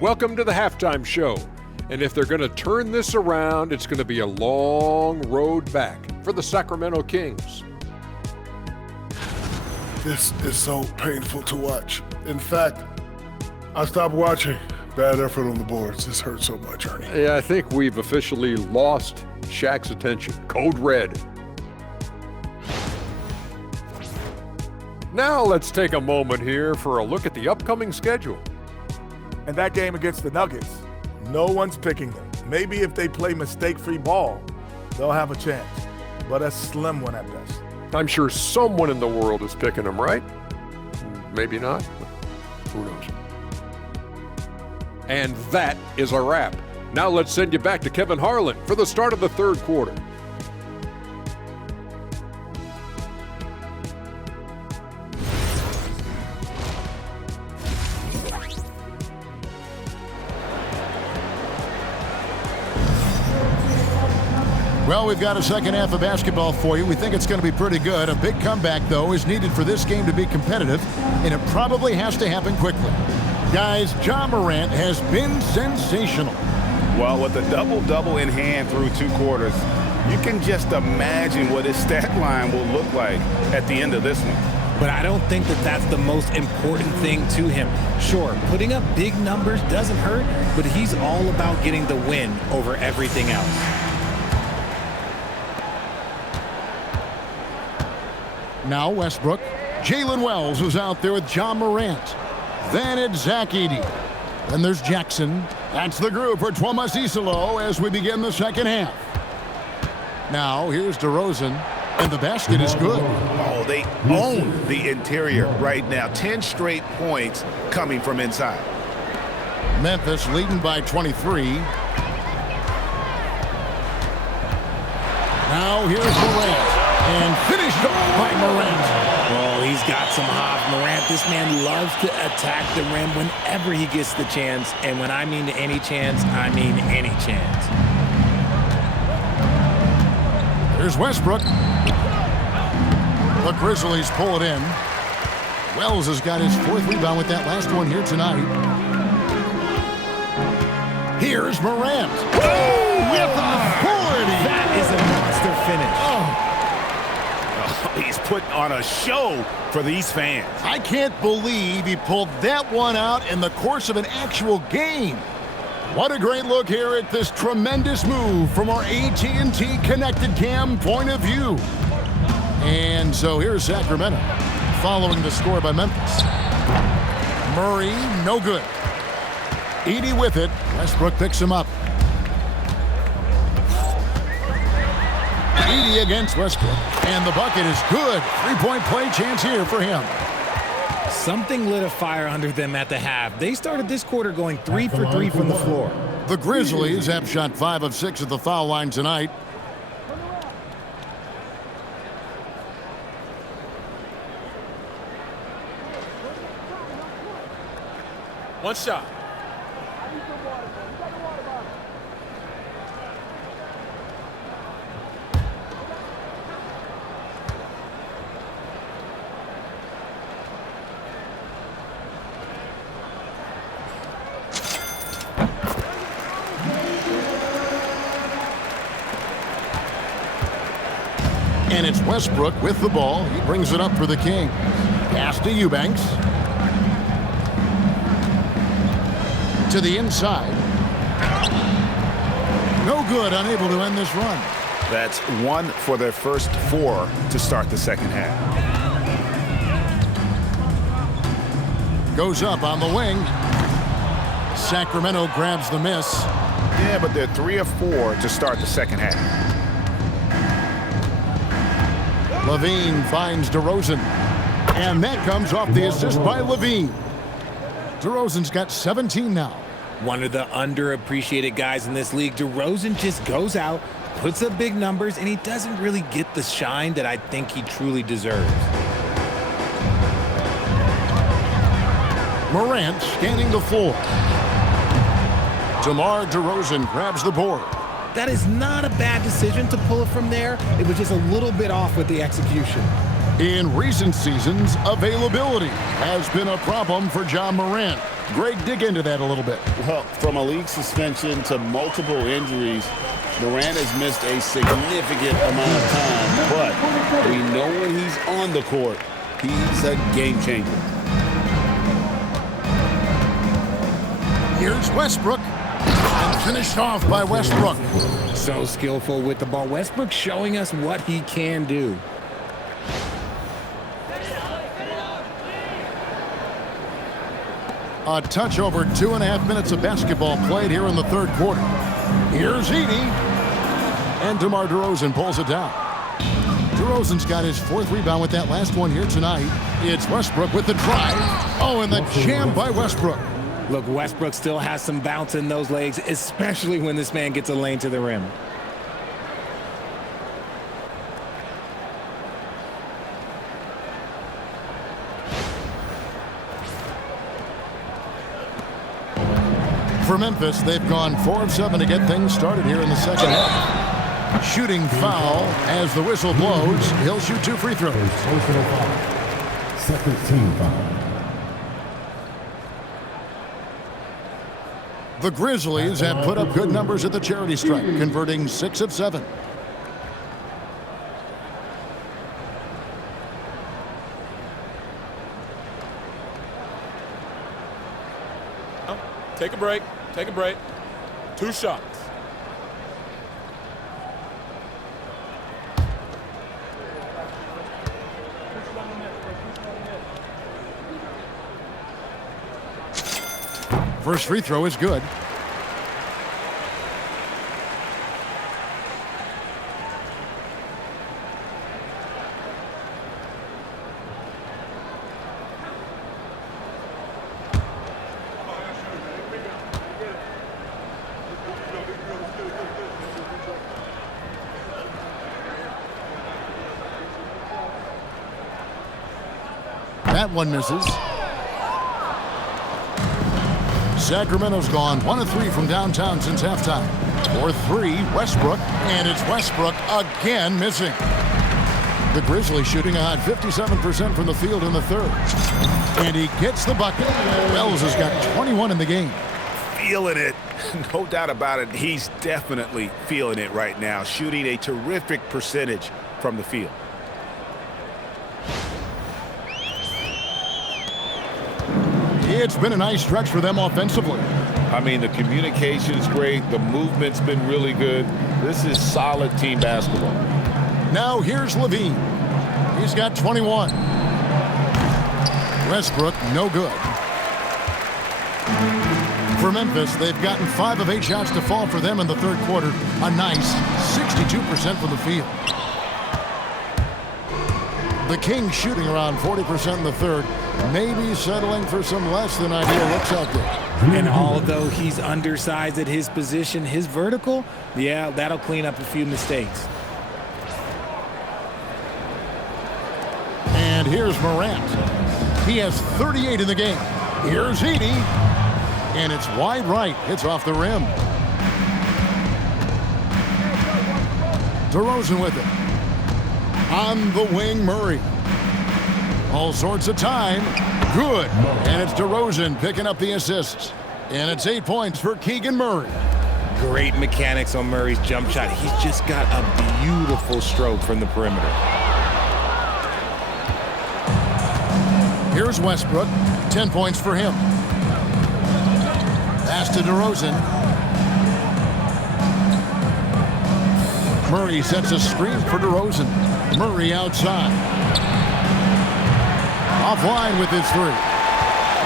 Welcome to the halftime show. And if they're going to turn this around, it's going to be a long road back for the Sacramento Kings. This is so painful to watch. In fact, I stopped watching. Bad effort on the boards. This hurts so much, Ernie. Yeah, I think we've officially lost Shaq's attention. Code red. Now let's take a moment here for a look at the upcoming schedule. And that game against the Nuggets, no one's picking them. Maybe if they play mistake-free ball, they'll have a chance. But a slim one at best. I'm sure someone in the world is picking them, right? Maybe not. Who knows? And that is a wrap. Now let's send you back to Kevin Harlan for the start of the third quarter. Well, we've got a second half of basketball for you. We think it's going to be pretty good. A big comeback, though, is needed for this game to be competitive, and it probably has to happen quickly. Guys, Ja Morant has been sensational. Well, with a double-double in hand through 2 quarters, you can just imagine what his stat line will look like at the end of this one. But I don't think that that's the most important thing to him. Sure, putting up big numbers doesn't hurt, but he's all about getting the win over everything else. Now Westbrook. Jalen Wells is out there with Ja Morant. Then it's Zach Edey. Then there's Jackson. That's the group for Tuomas Isolo as we begin the second half. Now here's DeRozan, and the basket is good. Oh, they own the interior right now. 10 straight points coming from inside. Memphis leading by 23. Now here's Morant. And finished off by Morant. Oh, he's got some hop. Morant, this man loves to attack the rim whenever he gets the chance. And when I mean any chance, I mean any chance. Here's Westbrook. The Grizzlies pull it in. Wells has got his 4th rebound with that last one here tonight. Here's Morant. Oh, with authority. That is a monster finish. Oh. He's putting on a show for these fans. I can't believe he pulled that one out in the course of an actual game. What a great look here at this tremendous move from our AT&T Connected Cam point of view. And so here's Sacramento following the score by Memphis. Murray, no good. Edey with it. Westbrook picks him up. Edey against Westbrook. And the bucket is good. 3-point play chance here for him. Something lit a fire under them at the half. They started this quarter going 3 for 3 from the floor. The Grizzlies have shot 5 of 6 at the foul line tonight. One shot. And it's Westbrook with the ball. He brings it up for the Kings. Pass to Eubanks. To the inside. No good, unable to end this run. That's 1 for their first 4 to start the second half. Goes up on the wing. Sacramento grabs the miss. Yeah, but they're 3 of 4 to start the second half. Levine finds DeRozan. And that comes off the assist by Levine. DeRozan's got 17 now. One of the underappreciated guys in this league. DeRozan just goes out, puts up big numbers, and he doesn't really get the shine that I think he truly deserves. Morant scanning the floor. DeMar DeRozan grabs the board. That is not a bad decision to pull it from there. It was just a little bit off with the execution. In recent seasons, availability has been a problem for John Morant. Greg, dig into that a little bit. Well, from a league suspension to multiple injuries, Morant has missed a significant amount of time. But we know when he's on the court, he's a game changer. Here's Westbrook. And finished off by Westbrook. So skillful with the ball. Westbrook showing us what he can do. A touch over 2.5 minutes of basketball played here in the third quarter. Here's Edey. And DeMar DeRozan pulls it down. DeRozan's got his 4th rebound with that last one here tonight. It's Westbrook with the drive. Oh, and the jam by Westbrook. Look, Westbrook still has some bounce in those legs, especially when this man gets a lane to the rim. For Memphis, they've gone 4 of 7 to get things started here in the second half. Shooting foul as the whistle blows. He'll shoot 2 free throws. Second team foul. The Grizzlies have put up good numbers at the charity stripe, converting 6 of 7. Take a break. Take a break. 2 shots. First free throw is good. That one misses. Sacramento's gone 1 of 3 from downtown since halftime. For 3, Westbrook, and it's Westbrook again missing. The Grizzlies shooting a hot 57% from the field in the third. And he gets the bucket. Wells has got 21 in the game. Feeling it. No doubt about it. He's definitely feeling it right now, shooting a terrific percentage from the field. It's been a nice stretch for them offensively. I mean, the communication's great. The movement's been really good. This is solid team basketball. Now here's Levine. He's got 21. Westbrook, no good. For Memphis, they've gotten 5 of 8 shots to fall for them in the third quarter. A nice 62% from the field. The Kings shooting around 40% in the third. Maybe settling for some less than ideal looks out there. And although he's undersized at his position, his vertical, yeah, that'll clean up a few mistakes. And here's Morant. He has 38 in the game. Here's Edey. And it's wide right. It's off the rim. DeRozan with it. On the wing, Murray. All sorts of time. Good. And it's DeRozan picking up the assists. And it's 8 points for Keegan Murray. Great mechanics on Murray's jump shot. He's just got a beautiful stroke from the perimeter. Here's Westbrook. 10 points for him. Pass to DeRozan. Murray sets a screen for DeRozan. Murray outside. Offline with his 3.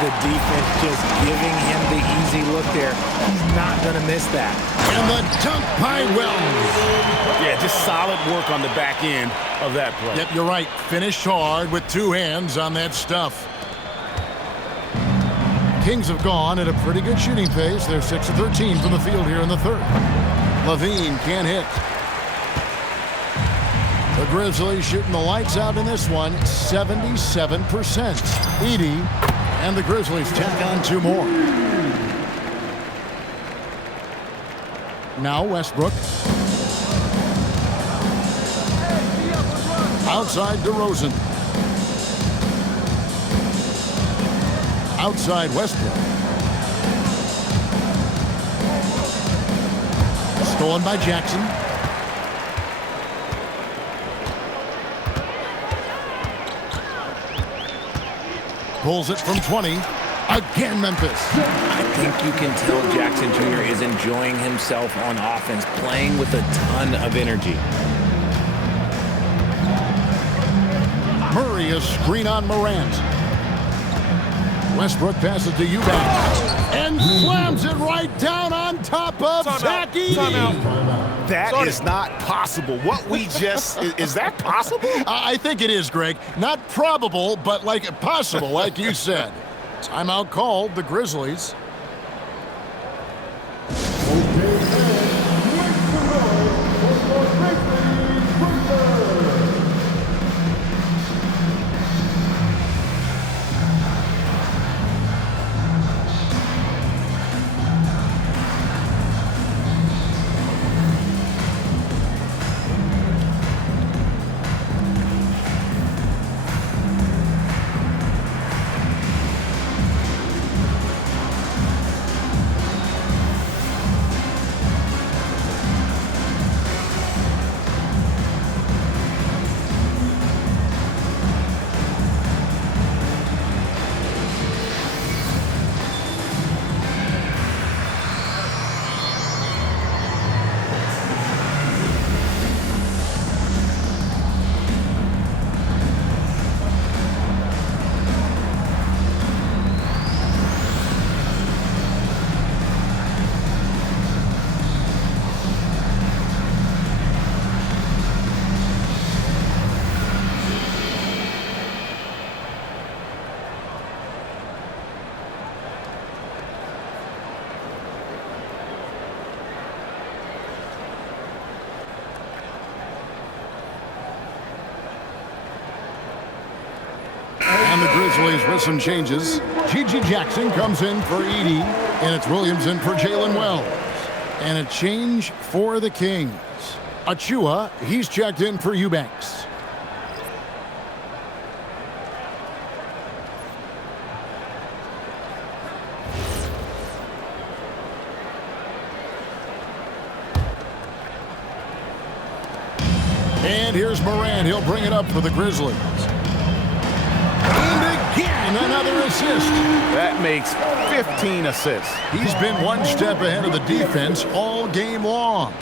The defense just giving him the easy look there. He's not going to miss that. And the dunk by Wells. Yeah, just solid work on the back end of that play. Yep, you're right. Finished hard with two hands on that stuff. Kings have gone at a pretty good shooting pace. They're 6 of 13 from the field here in the third. Levine can't hit. The Grizzlies shooting the lights out in this one, 77%. Edey and the Grizzlies tack on two more. Now Westbrook. Outside DeRozan. Outside Westbrook. Stolen by Jackson. Pulls it from 20. Again, Memphis. I think you can tell Jackson Jr. is enjoying himself on offense, playing with a ton of energy. Murray, a screen on Morant. Westbrook passes to Eubanks and slams it right down on top of Zach Edey. That is not possible. What we just, is that possible? I think it is, Greg. Not probable, but like possible, like you said. Timeout called, the Grizzlies. And the Grizzlies with some changes. Gigi Jackson comes in for Edey, and it's Williams in for Jalen Wells. And a change for the Kings. Achua, he's checked in for Eubanks. And here's Morant. He'll bring it up for the Grizzlies. And another assist. That makes 15 assists. He's been one step ahead of the defense all game long.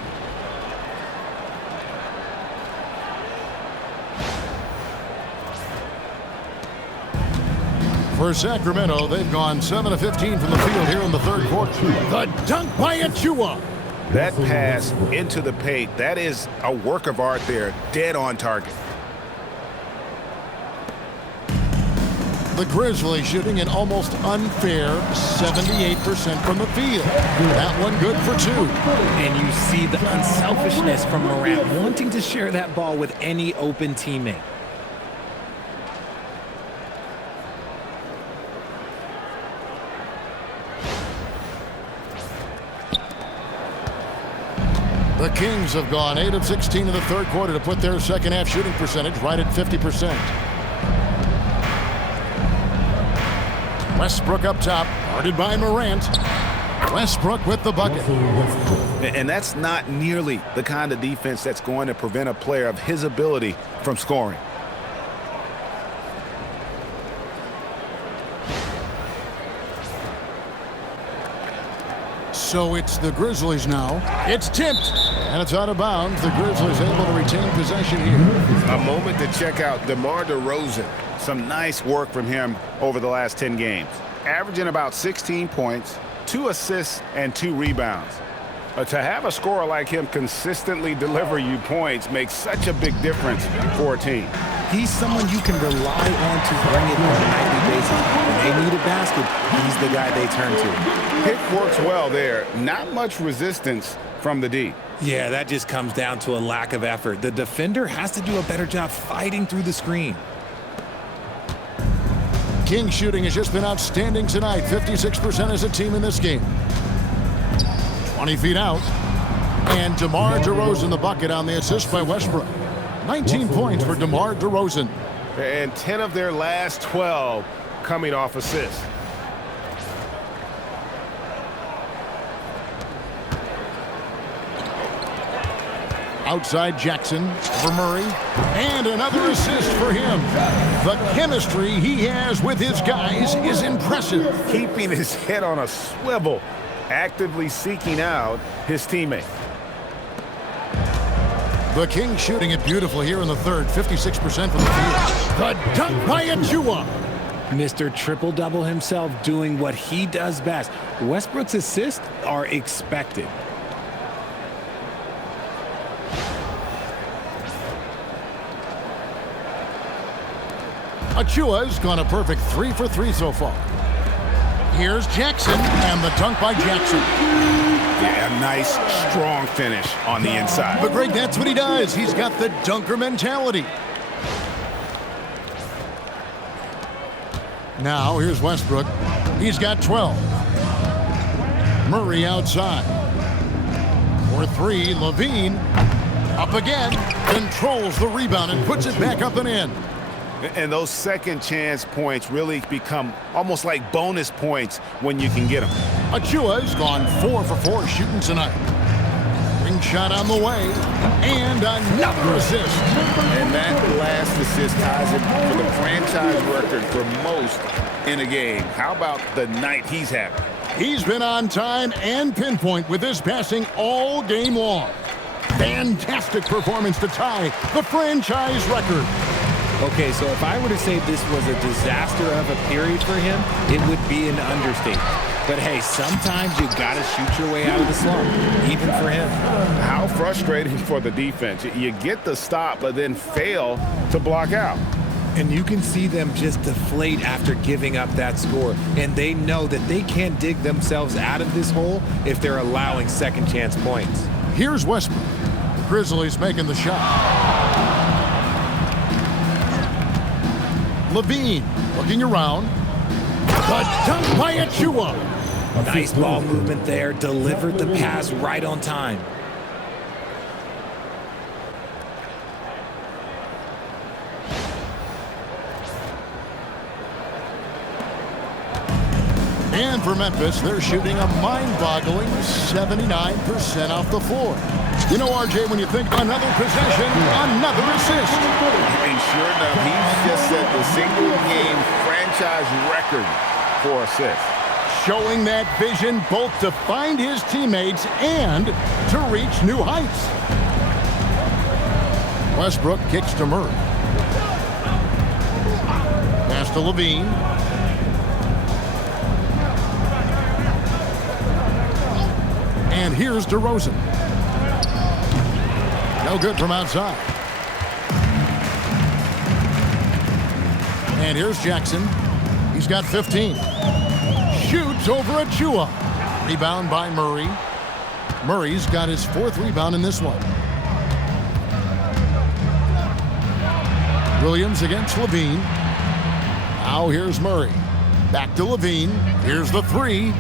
For Sacramento, they've gone 7 of 15 from the field here in the third quarter. The dunk by Achua. That pass into the paint, that is a work of art there, dead on target. The Grizzlies shooting an almost unfair 78% from the field. That one good for 2. And you see the unselfishness from Morant, wanting to share that ball with any open teammate. The Kings have gone 8 of 16 in the third quarter to put their second half shooting percentage right at 50%. Westbrook up top, guarded by Morant. Westbrook with the bucket. And that's not nearly the kind of defense that's going to prevent a player of his ability from scoring. So it's the Grizzlies now. It's tipped, and it's out of bounds. The Grizzlies able to retain possession here. A moment to check out DeMar DeRozan. Some nice work from him over the last 10 games. averaging about 16 points, 2 assists, and 2 rebounds. To have a scorer like him consistently deliver you points makes such a big difference for a team. He's someone you can rely on to bring it on a nightly basis. When they need a basket, he's the guy they turn to. Pick works well there. Not much resistance from the D. Yeah, that just comes down to a lack of effort. The defender has to do a better job fighting through the screen. King's shooting has just been outstanding tonight. 56% as a team in this game. 20 feet out. And DeMar DeRozan the bucket on the assist by Westbrook. 19 points for DeMar DeRozan. And 10 of their last 12 coming off assists. Outside Jackson for Murray. And another assist for him. The chemistry he has with his guys is impressive. Keeping his head on a swivel, actively seeking out his teammate. The Kings shooting it beautiful here in the third. 56% from the field. The dunk by Achua. Mr. Triple-Double himself doing what he does best. Westbrook's assists are expected. Achua's gone a perfect 3 for 3 so far. Here's Jackson, and the dunk by Jackson. Yeah, a nice, strong finish on the inside. But Greg, that's what he does. He's got the dunker mentality. Now, here's Westbrook. He's got 12. Murray outside. For 3, Levine. Up again. Controls the rebound and puts it back up and in. And those second chance points really become almost like bonus points when you can get them. Achua's gone 4 for 4 shooting tonight. Ring shot on the way. And another assist. And that last assist ties it for the franchise record for most in a game. How about the night he's having? He's been on time and pinpoint with his passing all game long. Fantastic performance to tie the franchise record. Okay, so if I were to say this was a disaster of a period for him, it would be an understatement. But hey, sometimes you gotta shoot your way out of the slump, even for him. How frustrating for the defense. You get the stop, but then fail to block out. And you can see them just deflate after giving up that score. And they know that they can't dig themselves out of this hole if they're allowing second chance points. Here's Westbrook. The Grizzlies making the shot. Levine looking around. The dunk by Achua. Nice ball movement there. Delivered the pass right on time. And for Memphis, they're shooting a mind-boggling 79% off the floor. You know, RJ, when you think another possession, another assist. And sure enough, he's just set the single-game franchise record for assists. Showing that vision both to find his teammates and to reach new heights. Westbrook kicks to Murray. Pass to Levine. And here's DeRozan. No good from outside. And here's Jackson. He's got 15. Shoots over Achua. Rebound by Murray. Murray's got his 4th rebound in this one. Williams against Levine. Now here's Murray. Back to Levine. Here's the 3.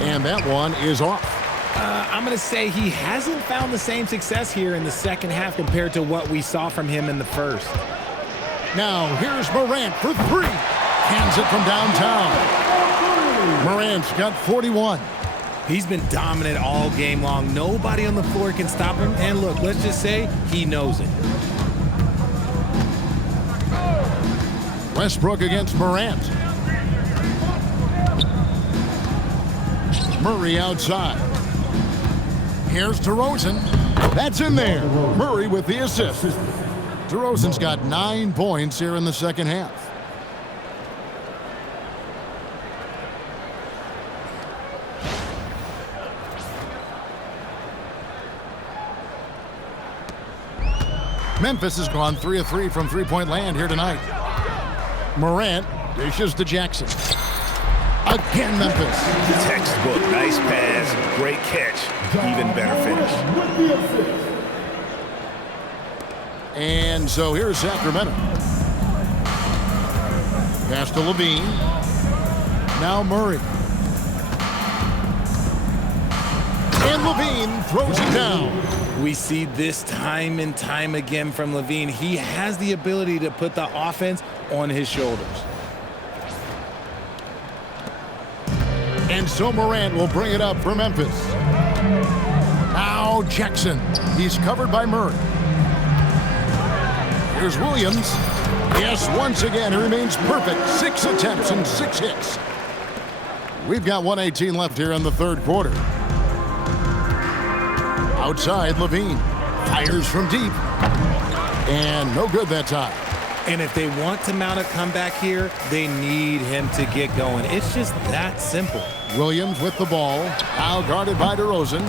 And that one is off. I'm going to say he hasn't found the same success here in the second half compared to what we saw from him in the first. Now, here's Morant for 3. Hands it from downtown. Morant's got 41. He's been dominant all game long. Nobody on the floor can stop him. And look, let's just say he knows it. Westbrook against Morant. Murray outside. Here's DeRozan. That's in there. Murray with the assist. DeRozan's got 9 points here in the second half. Memphis has gone 3 of 3 from three-point land here tonight. Morant dishes to Jackson. Again, Memphis. Textbook, nice pass, great catch, even better finish. And so here's Sacramento. Pass to Levine. Now Murray. And Levine throws it down. We see this time and time again from Levine. He has the ability to put the offense on his shoulders. And so Morant will bring it up for Memphis. Now Jackson. He's covered by Murray. Here's Williams. Yes, once again, he remains perfect. 6 attempts and 6 hits. We've got 1:18 left here in the third quarter. Outside, Levine fires from deep. And no good that time. And if they want to mount a comeback here, they need him to get going. It's just that simple. Williams with the ball. Now guarded by DeRozan.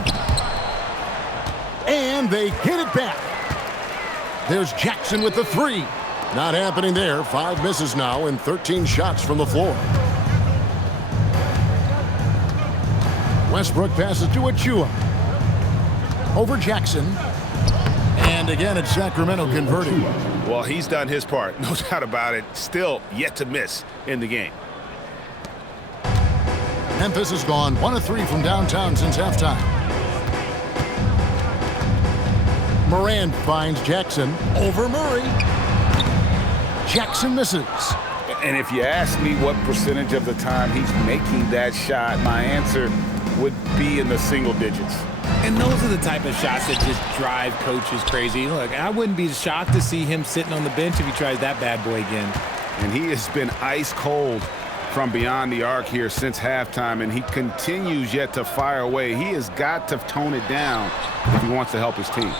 And they get it back. There's Jackson with the 3. Not happening there. 5 misses now and 13 shots from the floor. Westbrook passes to Achua. Over Jackson. And again, it's Sacramento converting. Well, he's done his part, no doubt about it. Still yet to miss in the game. Memphis has gone 1 of 3 from downtown since halftime. Morant finds Jackson over Murray. Jackson misses. And if you ask me what percentage of the time he's making that shot, my answer would be in the single digits. And those are the type of shots that just drive coaches crazy. Look, I wouldn't be shocked to see him sitting on the bench if he tries that bad boy again. And he has been ice cold from beyond the arc here since halftime, and he continues yet to fire away. He has got to tone it down if he wants to help his team.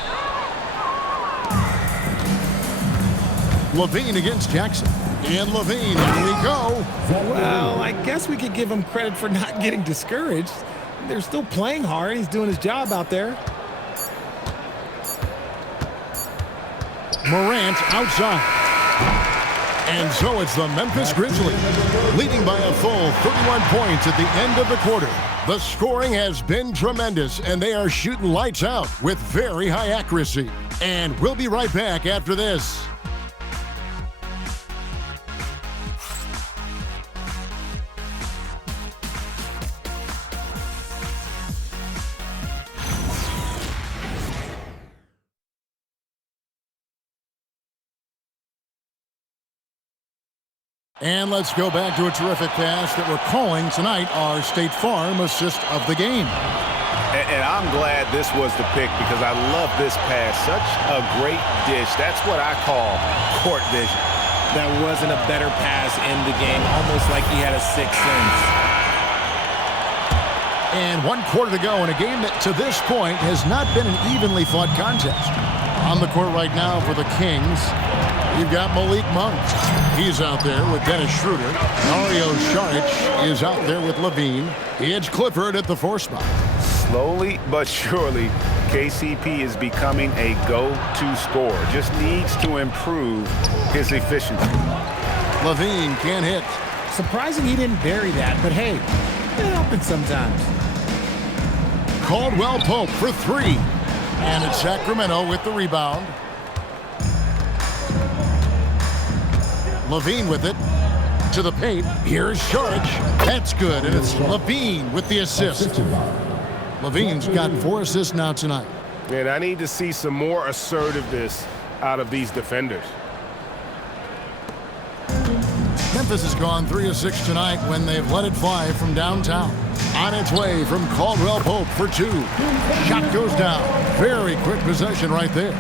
Levine against Jackson. And Levine, here we go. Well, I guess we could give him credit for not getting discouraged. They're still playing hard. He's doing his job out there. Morant outside. And so it's the Memphis Grizzlies leading by a full 31 points at the end of the quarter. The scoring has been tremendous, and they are shooting lights out with very high accuracy. And we'll be right back after this. And let's go back to a terrific pass that we're calling tonight our State Farm assist of the game. And I'm glad this was the pick because I love this pass. Such a great dish. That's what I call court vision. That wasn't a better pass in the game, almost like he had a sixth sense. And 1 quarter to go in a game that to this point has not been an evenly fought contest. On the court right now for the Kings, you've got Malik Monk. He's out there with Dennis Schroeder. Mario Saric is out there with Levine. It's Clifford at the 4 spot. Slowly but surely, KCP is becoming a go-to scorer. Just needs to improve his efficiency. Levine can't hit. Surprising he didn't bury that, but hey, it happens sometimes. Caldwell Pope for 3. And it's Sacramento with the rebound. Levine with it to the paint. Here's Saric. That's good, and it's Levine with the assist. Levine's got 4 assists now tonight. And I need to see some more assertiveness out of these defenders. Memphis has gone 3 of 6 tonight when they've let it fly from downtown. On its way from Caldwell Pope for 2. Shot goes down. Very quick possession right there.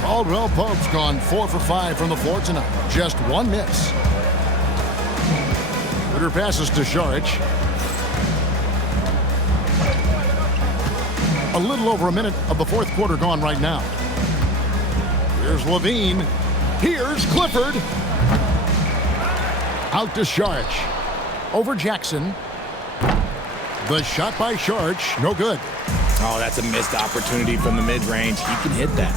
Caldwell Pope's gone 4 for 5 from the floor tonight. Just 1 miss. Ritter passes to Saric. A little over a minute of the 4th quarter gone right now. Here's Levine. Here's Clifford. Out to Saric. Over Jackson. The shot by Saric, no good. Oh, that's a missed opportunity from the mid-range. He can hit that.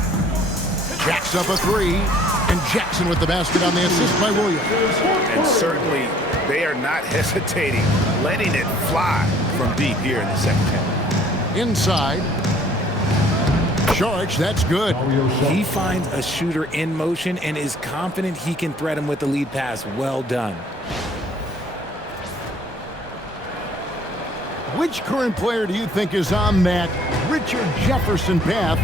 Jacks up a three, and Jackson with the basket on the assist by Williams. And certainly they are not hesitating, letting it fly from deep here in the second half. Inside. Charge, that's good. He finds a shooter in motion and is confident he can thread him with the lead pass. Well done. Which current player do you think is on that Richard Jefferson path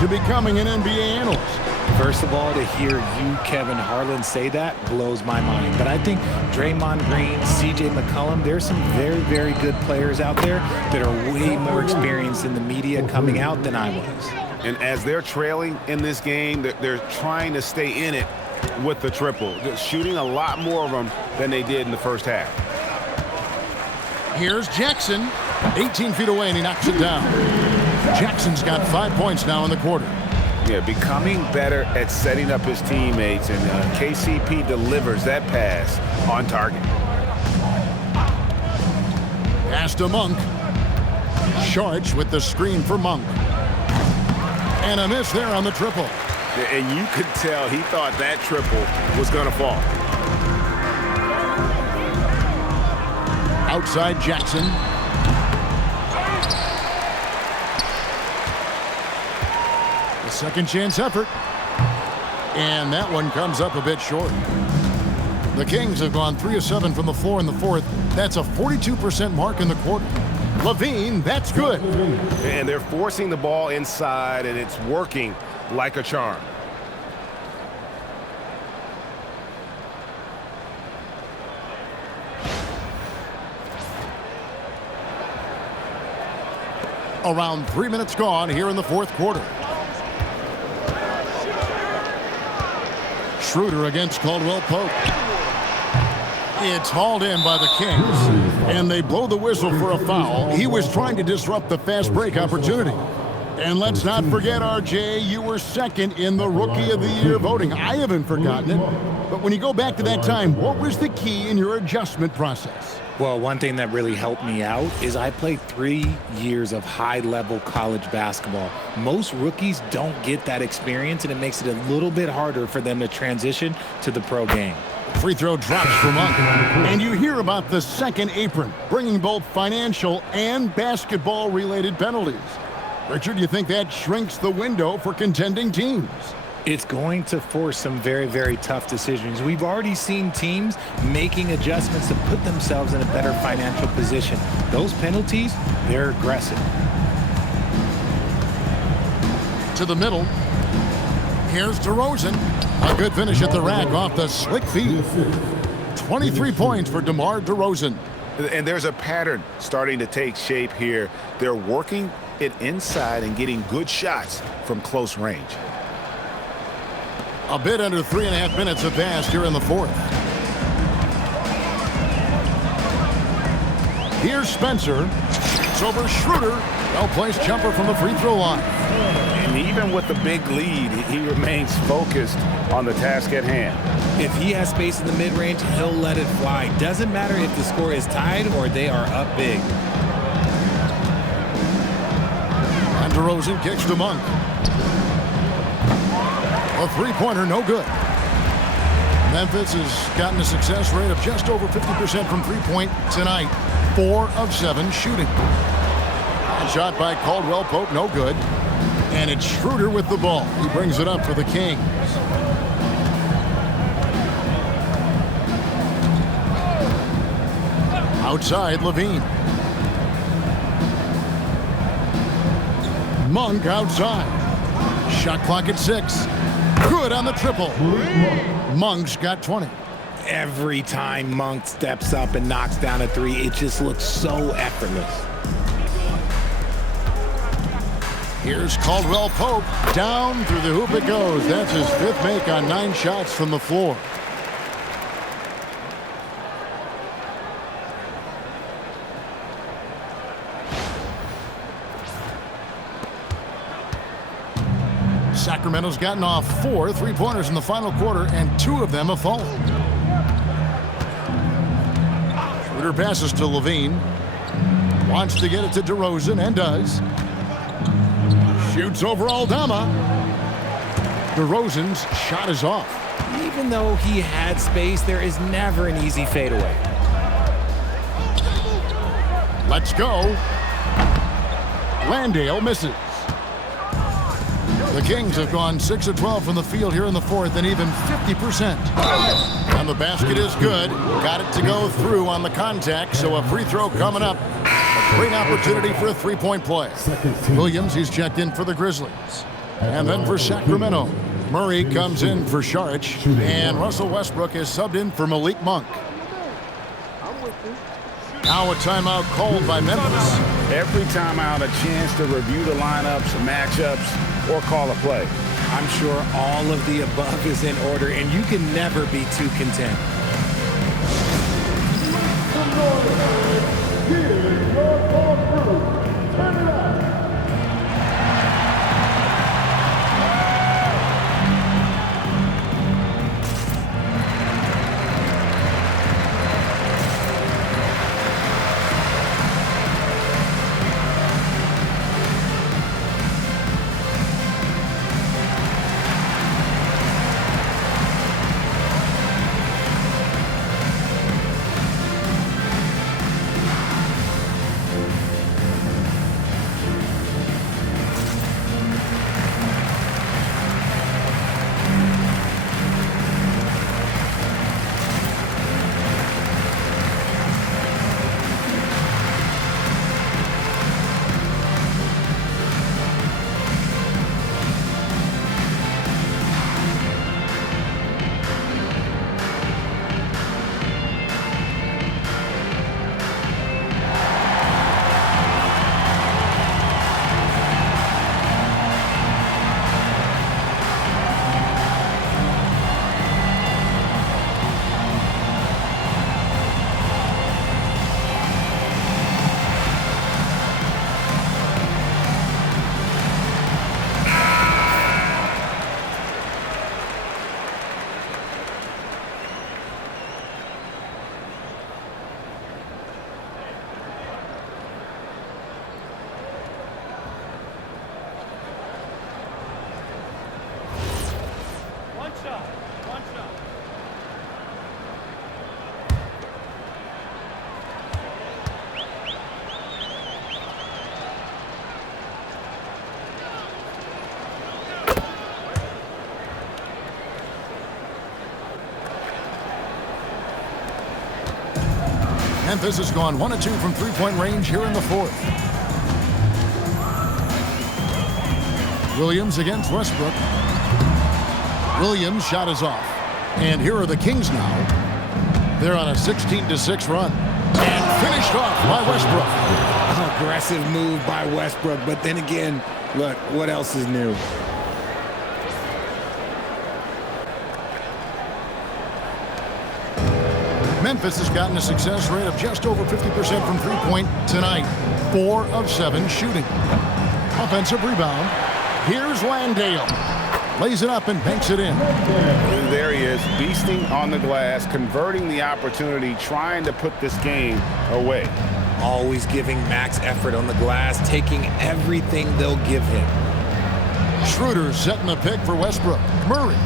to becoming an NBA analyst? First of all, to hear you, Kevin Harlan, say that blows my mind. But I think Draymond Green, C.J. McCollum, there's some very, very good players out there that are way more experienced in the media coming out than I was. And as they're trailing in this game, they're trying to stay in it with the triple. They're shooting a lot more of them than they did in the first half. Here's Jackson, 18 feet away, and he knocks it down. Jackson's got 5 points now in the quarter. Yeah, becoming better at setting up his teammates, and KCP delivers that pass on target. Pass to Monk. Sharch with the screen for Monk. And a miss there on the triple. And you could tell he thought that triple was going to fall. Outside Jackson. A second chance effort. And that one comes up a bit short. The Kings have gone 3 of 7 from the floor in the fourth. That's a 42% mark in the quarter. Levine, that's good. And they're forcing the ball inside, and it's working like a charm. Around 3 minutes gone here in the fourth quarter. Schroeder against Caldwell Pope. It's hauled in by the Kings, and they blow the whistle for a foul. He was trying to disrupt the fast break opportunity. And let's not forget, RJ, you were second in the Rookie of the Year voting. I haven't forgotten it. But when you go back to that time, what was the key in your adjustment process? Well, one thing that really helped me out is I played 3 years of high-level college basketball. Most rookies don't get that experience, and it makes it a little bit harder for them to transition to the pro game. Free throw drops for Monk. And you hear about the second apron, bringing both financial and basketball-related penalties. Richard, do you think that shrinks the window for contending teams? It's going to force some very, very tough decisions. We've already seen teams making adjustments to put themselves in a better financial position. Those penalties, they're aggressive. To the middle. Here's DeRozan. A good finish at the rack off the slick feed. 23 points for DeMar DeRozan. And there's a pattern starting to take shape here. They're working it inside and getting good shots from close range. A bit under 3.5 minutes have passed here in the fourth. Here's Spencer. It's over Schroeder. Well-placed jumper from the free throw line. And even with the big lead, he remains focused on the task at hand. If he has space in the mid-range, he'll let it fly. Doesn't matter if the score is tied or they are up big. And DeRozan kicks to Monk. A three-pointer, no good. Memphis has gotten a success rate of just over 50% from three-point tonight. 4 of 7 shooting. And shot by Caldwell Pope, no good. And it's Schroeder with the ball. He brings it up for the Kings. Outside, Levine. Monk outside. Shot clock at 6. Good on the triple. Monk's got 20. Every time Monk steps up and knocks down a three, it just looks so effortless. Here's Caldwell Pope. Down through the hoop it goes. That's his 5th make on 9 shots from the floor. Sacramento's gotten off 4 3-pointers in the final quarter, and 2 of them have fallen. Schroeder passes to Levine. Wants to get it to DeRozan, and does. Shoots over Aldama. DeRozan's shot is off. Even though he had space, there is never an easy fadeaway. Let's go. Landale misses. The Kings have gone 6 of 12 from the field here in the fourth and even 50%. And the basket is good. Got it to go through on the contact, so a free throw coming up. A great opportunity for a three-point play. Williams, he's checked in for the Grizzlies. And then for Sacramento, Murray comes in for Saric, and Russell Westbrook is subbed in for Malik Monk. Now a timeout called by Memphis. Every timeout, a chance to review the lineups, matchups, or call a play. I'm sure all of the above is in order, and you can never be too content. Memphis has gone 1 of 2 from three-point range here in the fourth. Williams against Westbrook. Williams' shot is off. And here are the Kings now. They're on a 16-6 run. And finished off by Westbrook. Aggressive move by Westbrook, but then again, look, what else is new? Memphis has gotten a success rate of just over 50% from three-point tonight. 4 of 7 shooting. Offensive rebound. Here's Landale. Lays it up and banks it in. And there he is, beasting on the glass, converting the opportunity, trying to put this game away. Always giving max effort on the glass, taking everything they'll give him. Schroeder setting the pick for Westbrook. Murray.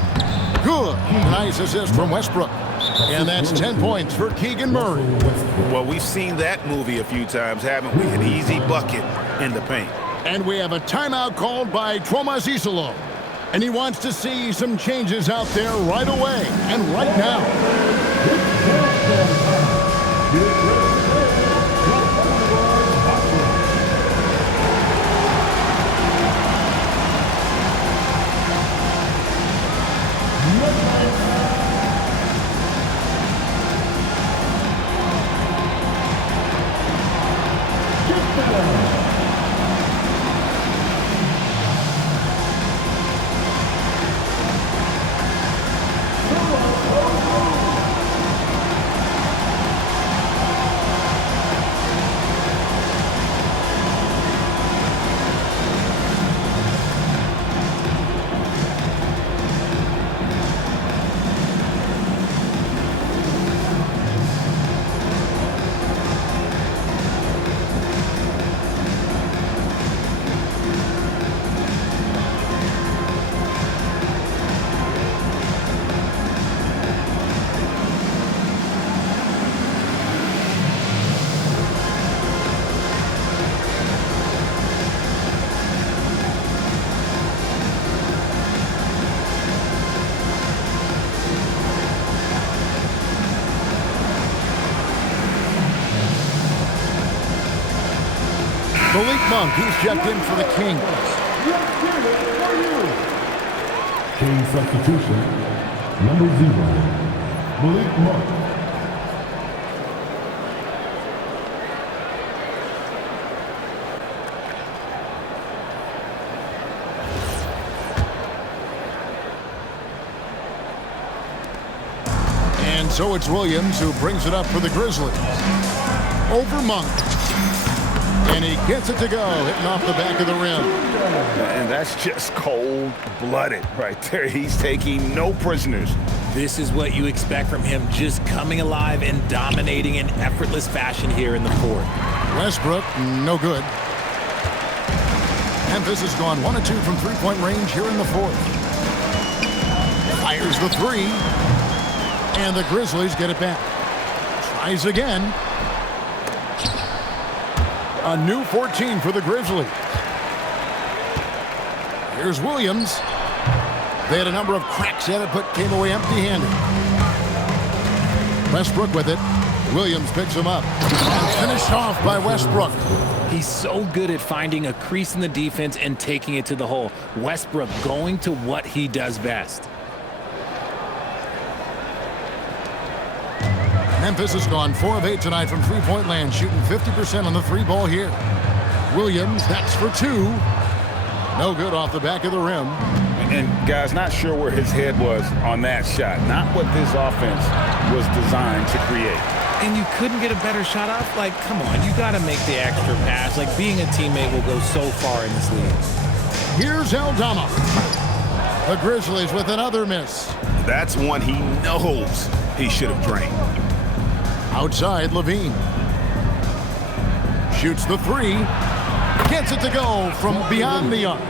Good. Nice assist from Westbrook. And that's 10 points for Keegan Murray. Well, we've seen that movie a few times, haven't we? An easy bucket in the paint. And we have a timeout called by Tomas Isolo. And he wants to see some changes out there right away and right now. Monk, he's checked in for the Kings. King substitution, number 0, Malik Monk. And so it's Williams who brings it up for the Grizzlies. Over Monk. And he gets it to go, hitting off the back of the rim. And that's just cold-blooded right there. He's taking no prisoners. This is what you expect from him, just coming alive and dominating in effortless fashion here in the fourth. Westbrook, no good. Memphis has gone 1 of 2 from three-point range here in the fourth. Fires the three. And the Grizzlies get it back. Tries again. A new 14 for the Grizzlies. Here's Williams. They had a number of cracks at it, but came away empty-handed. Westbrook with it. Williams picks him up. And finished off by Westbrook. He's so good at finding a crease in the defense and taking it to the hole. Westbrook going to what he does best. Memphis has gone 4 of 8 tonight from three-point land, shooting 50% on the three ball here. Williams, that's for 2. No good off the back of the rim. And guys, not sure where his head was on that shot. Not what this offense was designed to create. And you couldn't get a better shot off? Like, come on, you got to make the extra pass. Like, being a teammate will go so far in this league. Here's Aldama. The Grizzlies with another miss. That's one he knows he should have drained. Outside, Levine. Shoots the three. Gets it to go from beyond the arc.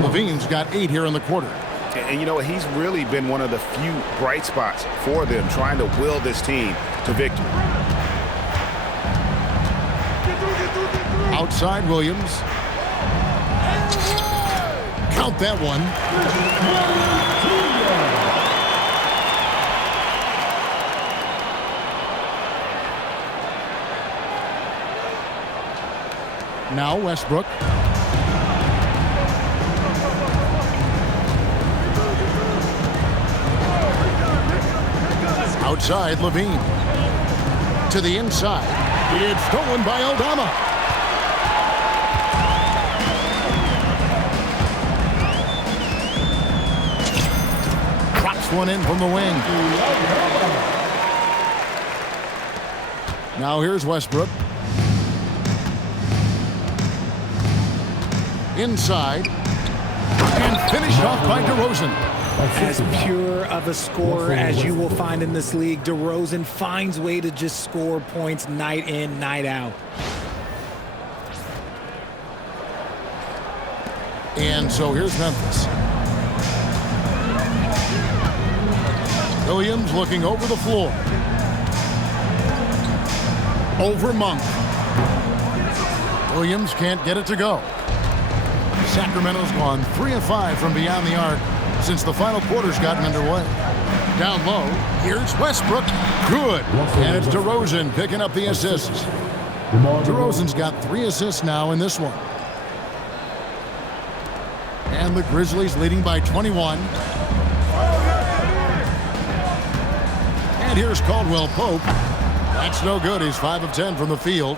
Levine's got 8 here in the quarter. And you know, he's really been one of the few bright spots for them, trying to will this team to victory. Outside, Williams. Count that one. Now Westbrook. Outside, Levine. To the inside. It's stolen by Aldama. Drops one in from the wing. Now here's Westbrook. Inside. And finished off by DeRozan. As pure of a scorer as you will find in this league, DeRozan finds way to just score points night in, night out. And so here's Memphis. Williams looking over the floor. Over Monk. Williams can't get it to go. Sacramento's gone 3 of 5 from beyond the arc since the final quarter's gotten underway. Down low, here's Westbrook. Good. And it's DeRozan picking up the assists. DeRozan's got 3 assists now in this one. And the Grizzlies leading by 21. And here's Caldwell Pope. That's no good. He's 5 of 10 from the field.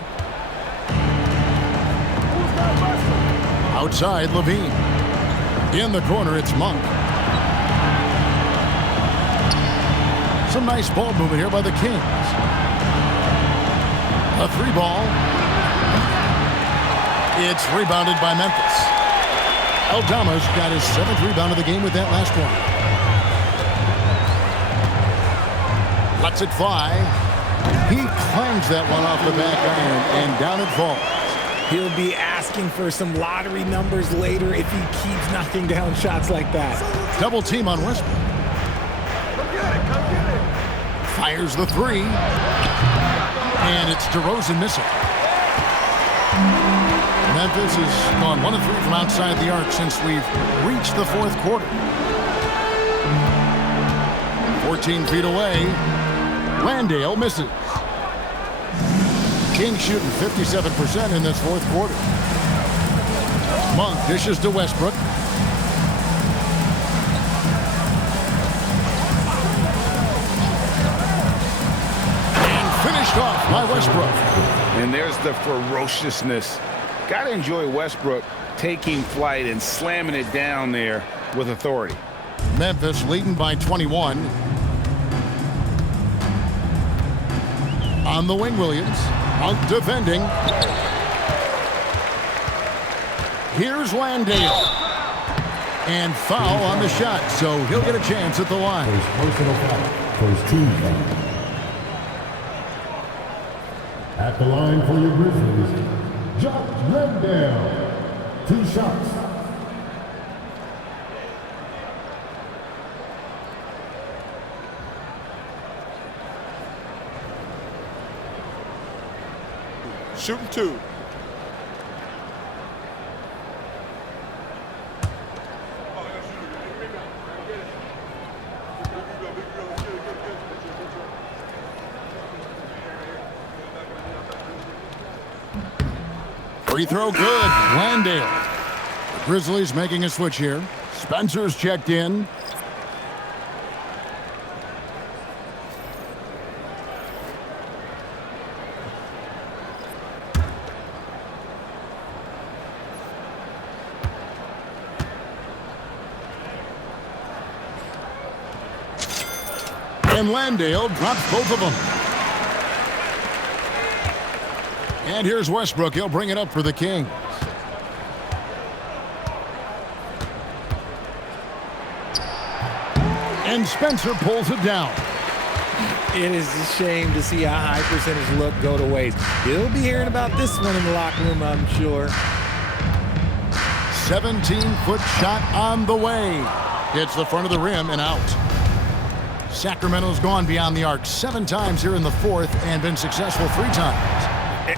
Outside, Levine. In the corner, it's Monk. Some nice ball movement here by the Kings. A 3 ball. It's rebounded by Memphis. Aldama's got his 7th rebound of the game with that last one. Lets it fly. He clangs that one off the back iron, and down it falls. He'll be asking for some lottery numbers later if he keeps knocking down shots like that. Double team on Westbrook. Fires the 3. And it's DeRozan missing. Memphis has gone 1 of 3 from outside the arc since we've reached the 4th quarter. 14 feet away. Landale misses. Kings shooting 57% in this 4th quarter. Monk dishes to Westbrook. And finished off by Westbrook. And there's the ferociousness. Got to enjoy Westbrook taking flight and slamming it down there with authority. Memphis leading by 21. On the wing, Williams. Monk defending. Here's Landale. And foul on the shot, so he'll get a chance at the line. Personal foul. First team foul. At the line for your Grizzlies, Jock Landale. 2 shots. Shooting 2. Free throw good. Landale. The Grizzlies making a switch here. Spencer's checked in. And Landale drops both of them. And here's Westbrook. He'll bring it up for the Kings. And Spencer pulls it down. It is a shame to see a high percentage look go to waste. He'll be hearing about this one in the locker room, I'm sure. 17-foot shot on the way. Hits the front of the rim and out. Sacramento's gone beyond the arc 7 times here in the fourth and been successful 3 times.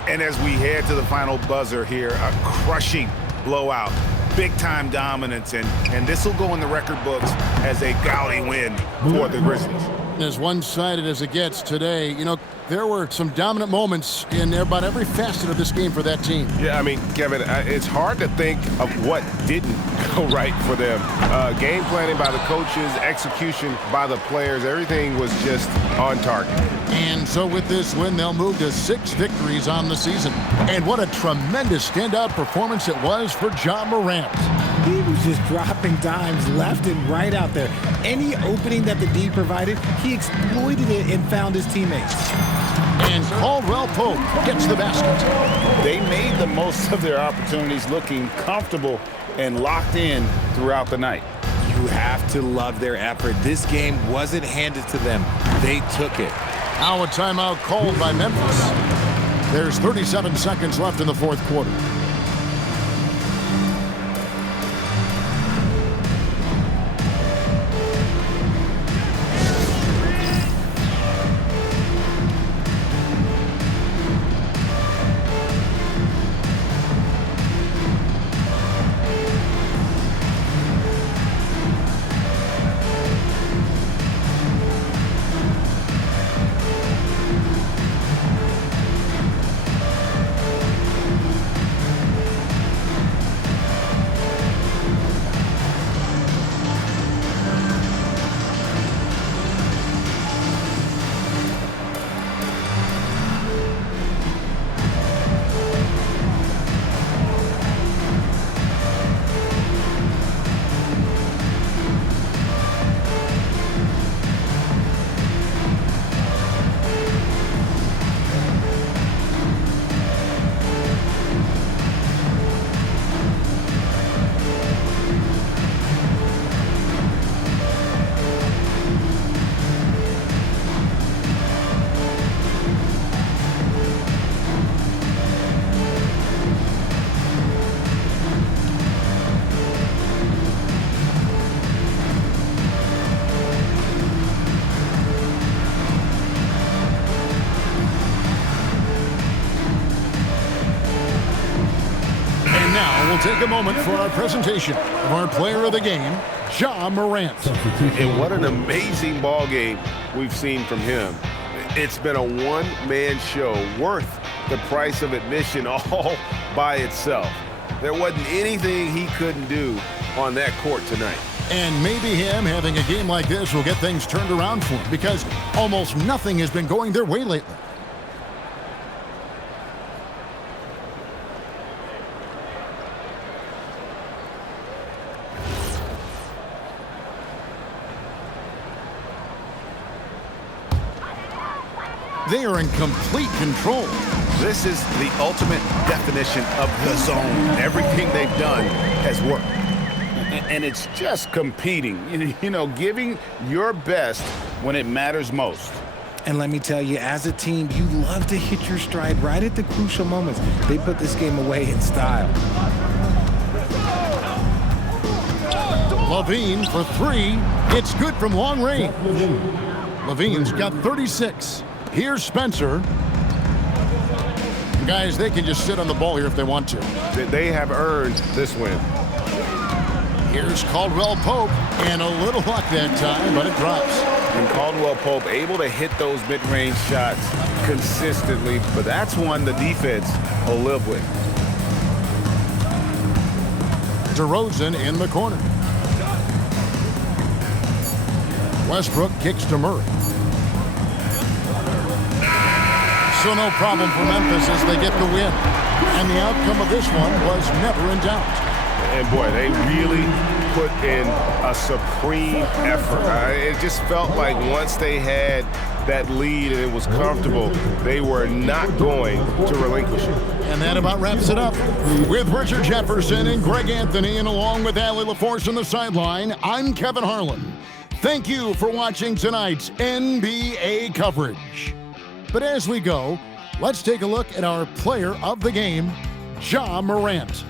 And as we head to the final buzzer here, a crushing blowout, big-time dominance, and this will go in the record books as a gaudy win for the Grizzlies. As one-sided as it gets today, you know, there were some dominant moments in about every facet of this game for that team. Yeah, I mean, Kevin, it's hard to think of what didn't go right for them. Game planning by the coaches, execution by the players, everything was just on target. And so with this win, they'll move to 6 victories on the season. And what a tremendous standout performance it was for Ja Morant. He was just dropping dimes left and right out there. Any opening that the D provided, he exploited it and found his teammates. And Caldwell Pope gets the basket. They made the most of their opportunities, looking comfortable and locked in throughout the night. You have to love their effort. This game wasn't handed to them. They took it. Now a timeout called by Memphis. There's 37 seconds left in the fourth quarter. We'll take a moment for our presentation of our player of the game, Ja Morant. And what an amazing ball game we've seen from him. It's been a one-man show worth the price of admission all by itself. There wasn't anything he couldn't do on that court tonight. And maybe him having a game like this will get things turned around for him because almost nothing has been going their way lately. They are in complete control. This is the ultimate definition of the zone. Everything they've done has worked. And it's just competing, you know, giving your best when it matters most. And let me tell you, as a team, you love to hit your stride right at the crucial moments. They put this game away in style. Levine for three. It's good from long range. Levine's got 36. Here's Spencer. Guys, they can just sit on the ball here if they want to. They have earned this win. Here's Caldwell Pope, and a little luck that time, but it drops. And Caldwell Pope able to hit those mid-range shots consistently, but that's one the defense will live with. DeRozan in the corner. Westbrook kicks to Murray. So no problem for Memphis as they get the win. And the outcome of this one was never in doubt. And boy, they really put in a supreme effort. It just felt like once they had that lead and it was comfortable, they were not going to relinquish it. And that about wraps it up. With Richard Jefferson and Greg Anthony, and along with Allie LaForce on the sideline, I'm Kevin Harlan. Thank you for watching tonight's NBA coverage. But as we go, let's take a look at our player of the game, Ja Morant.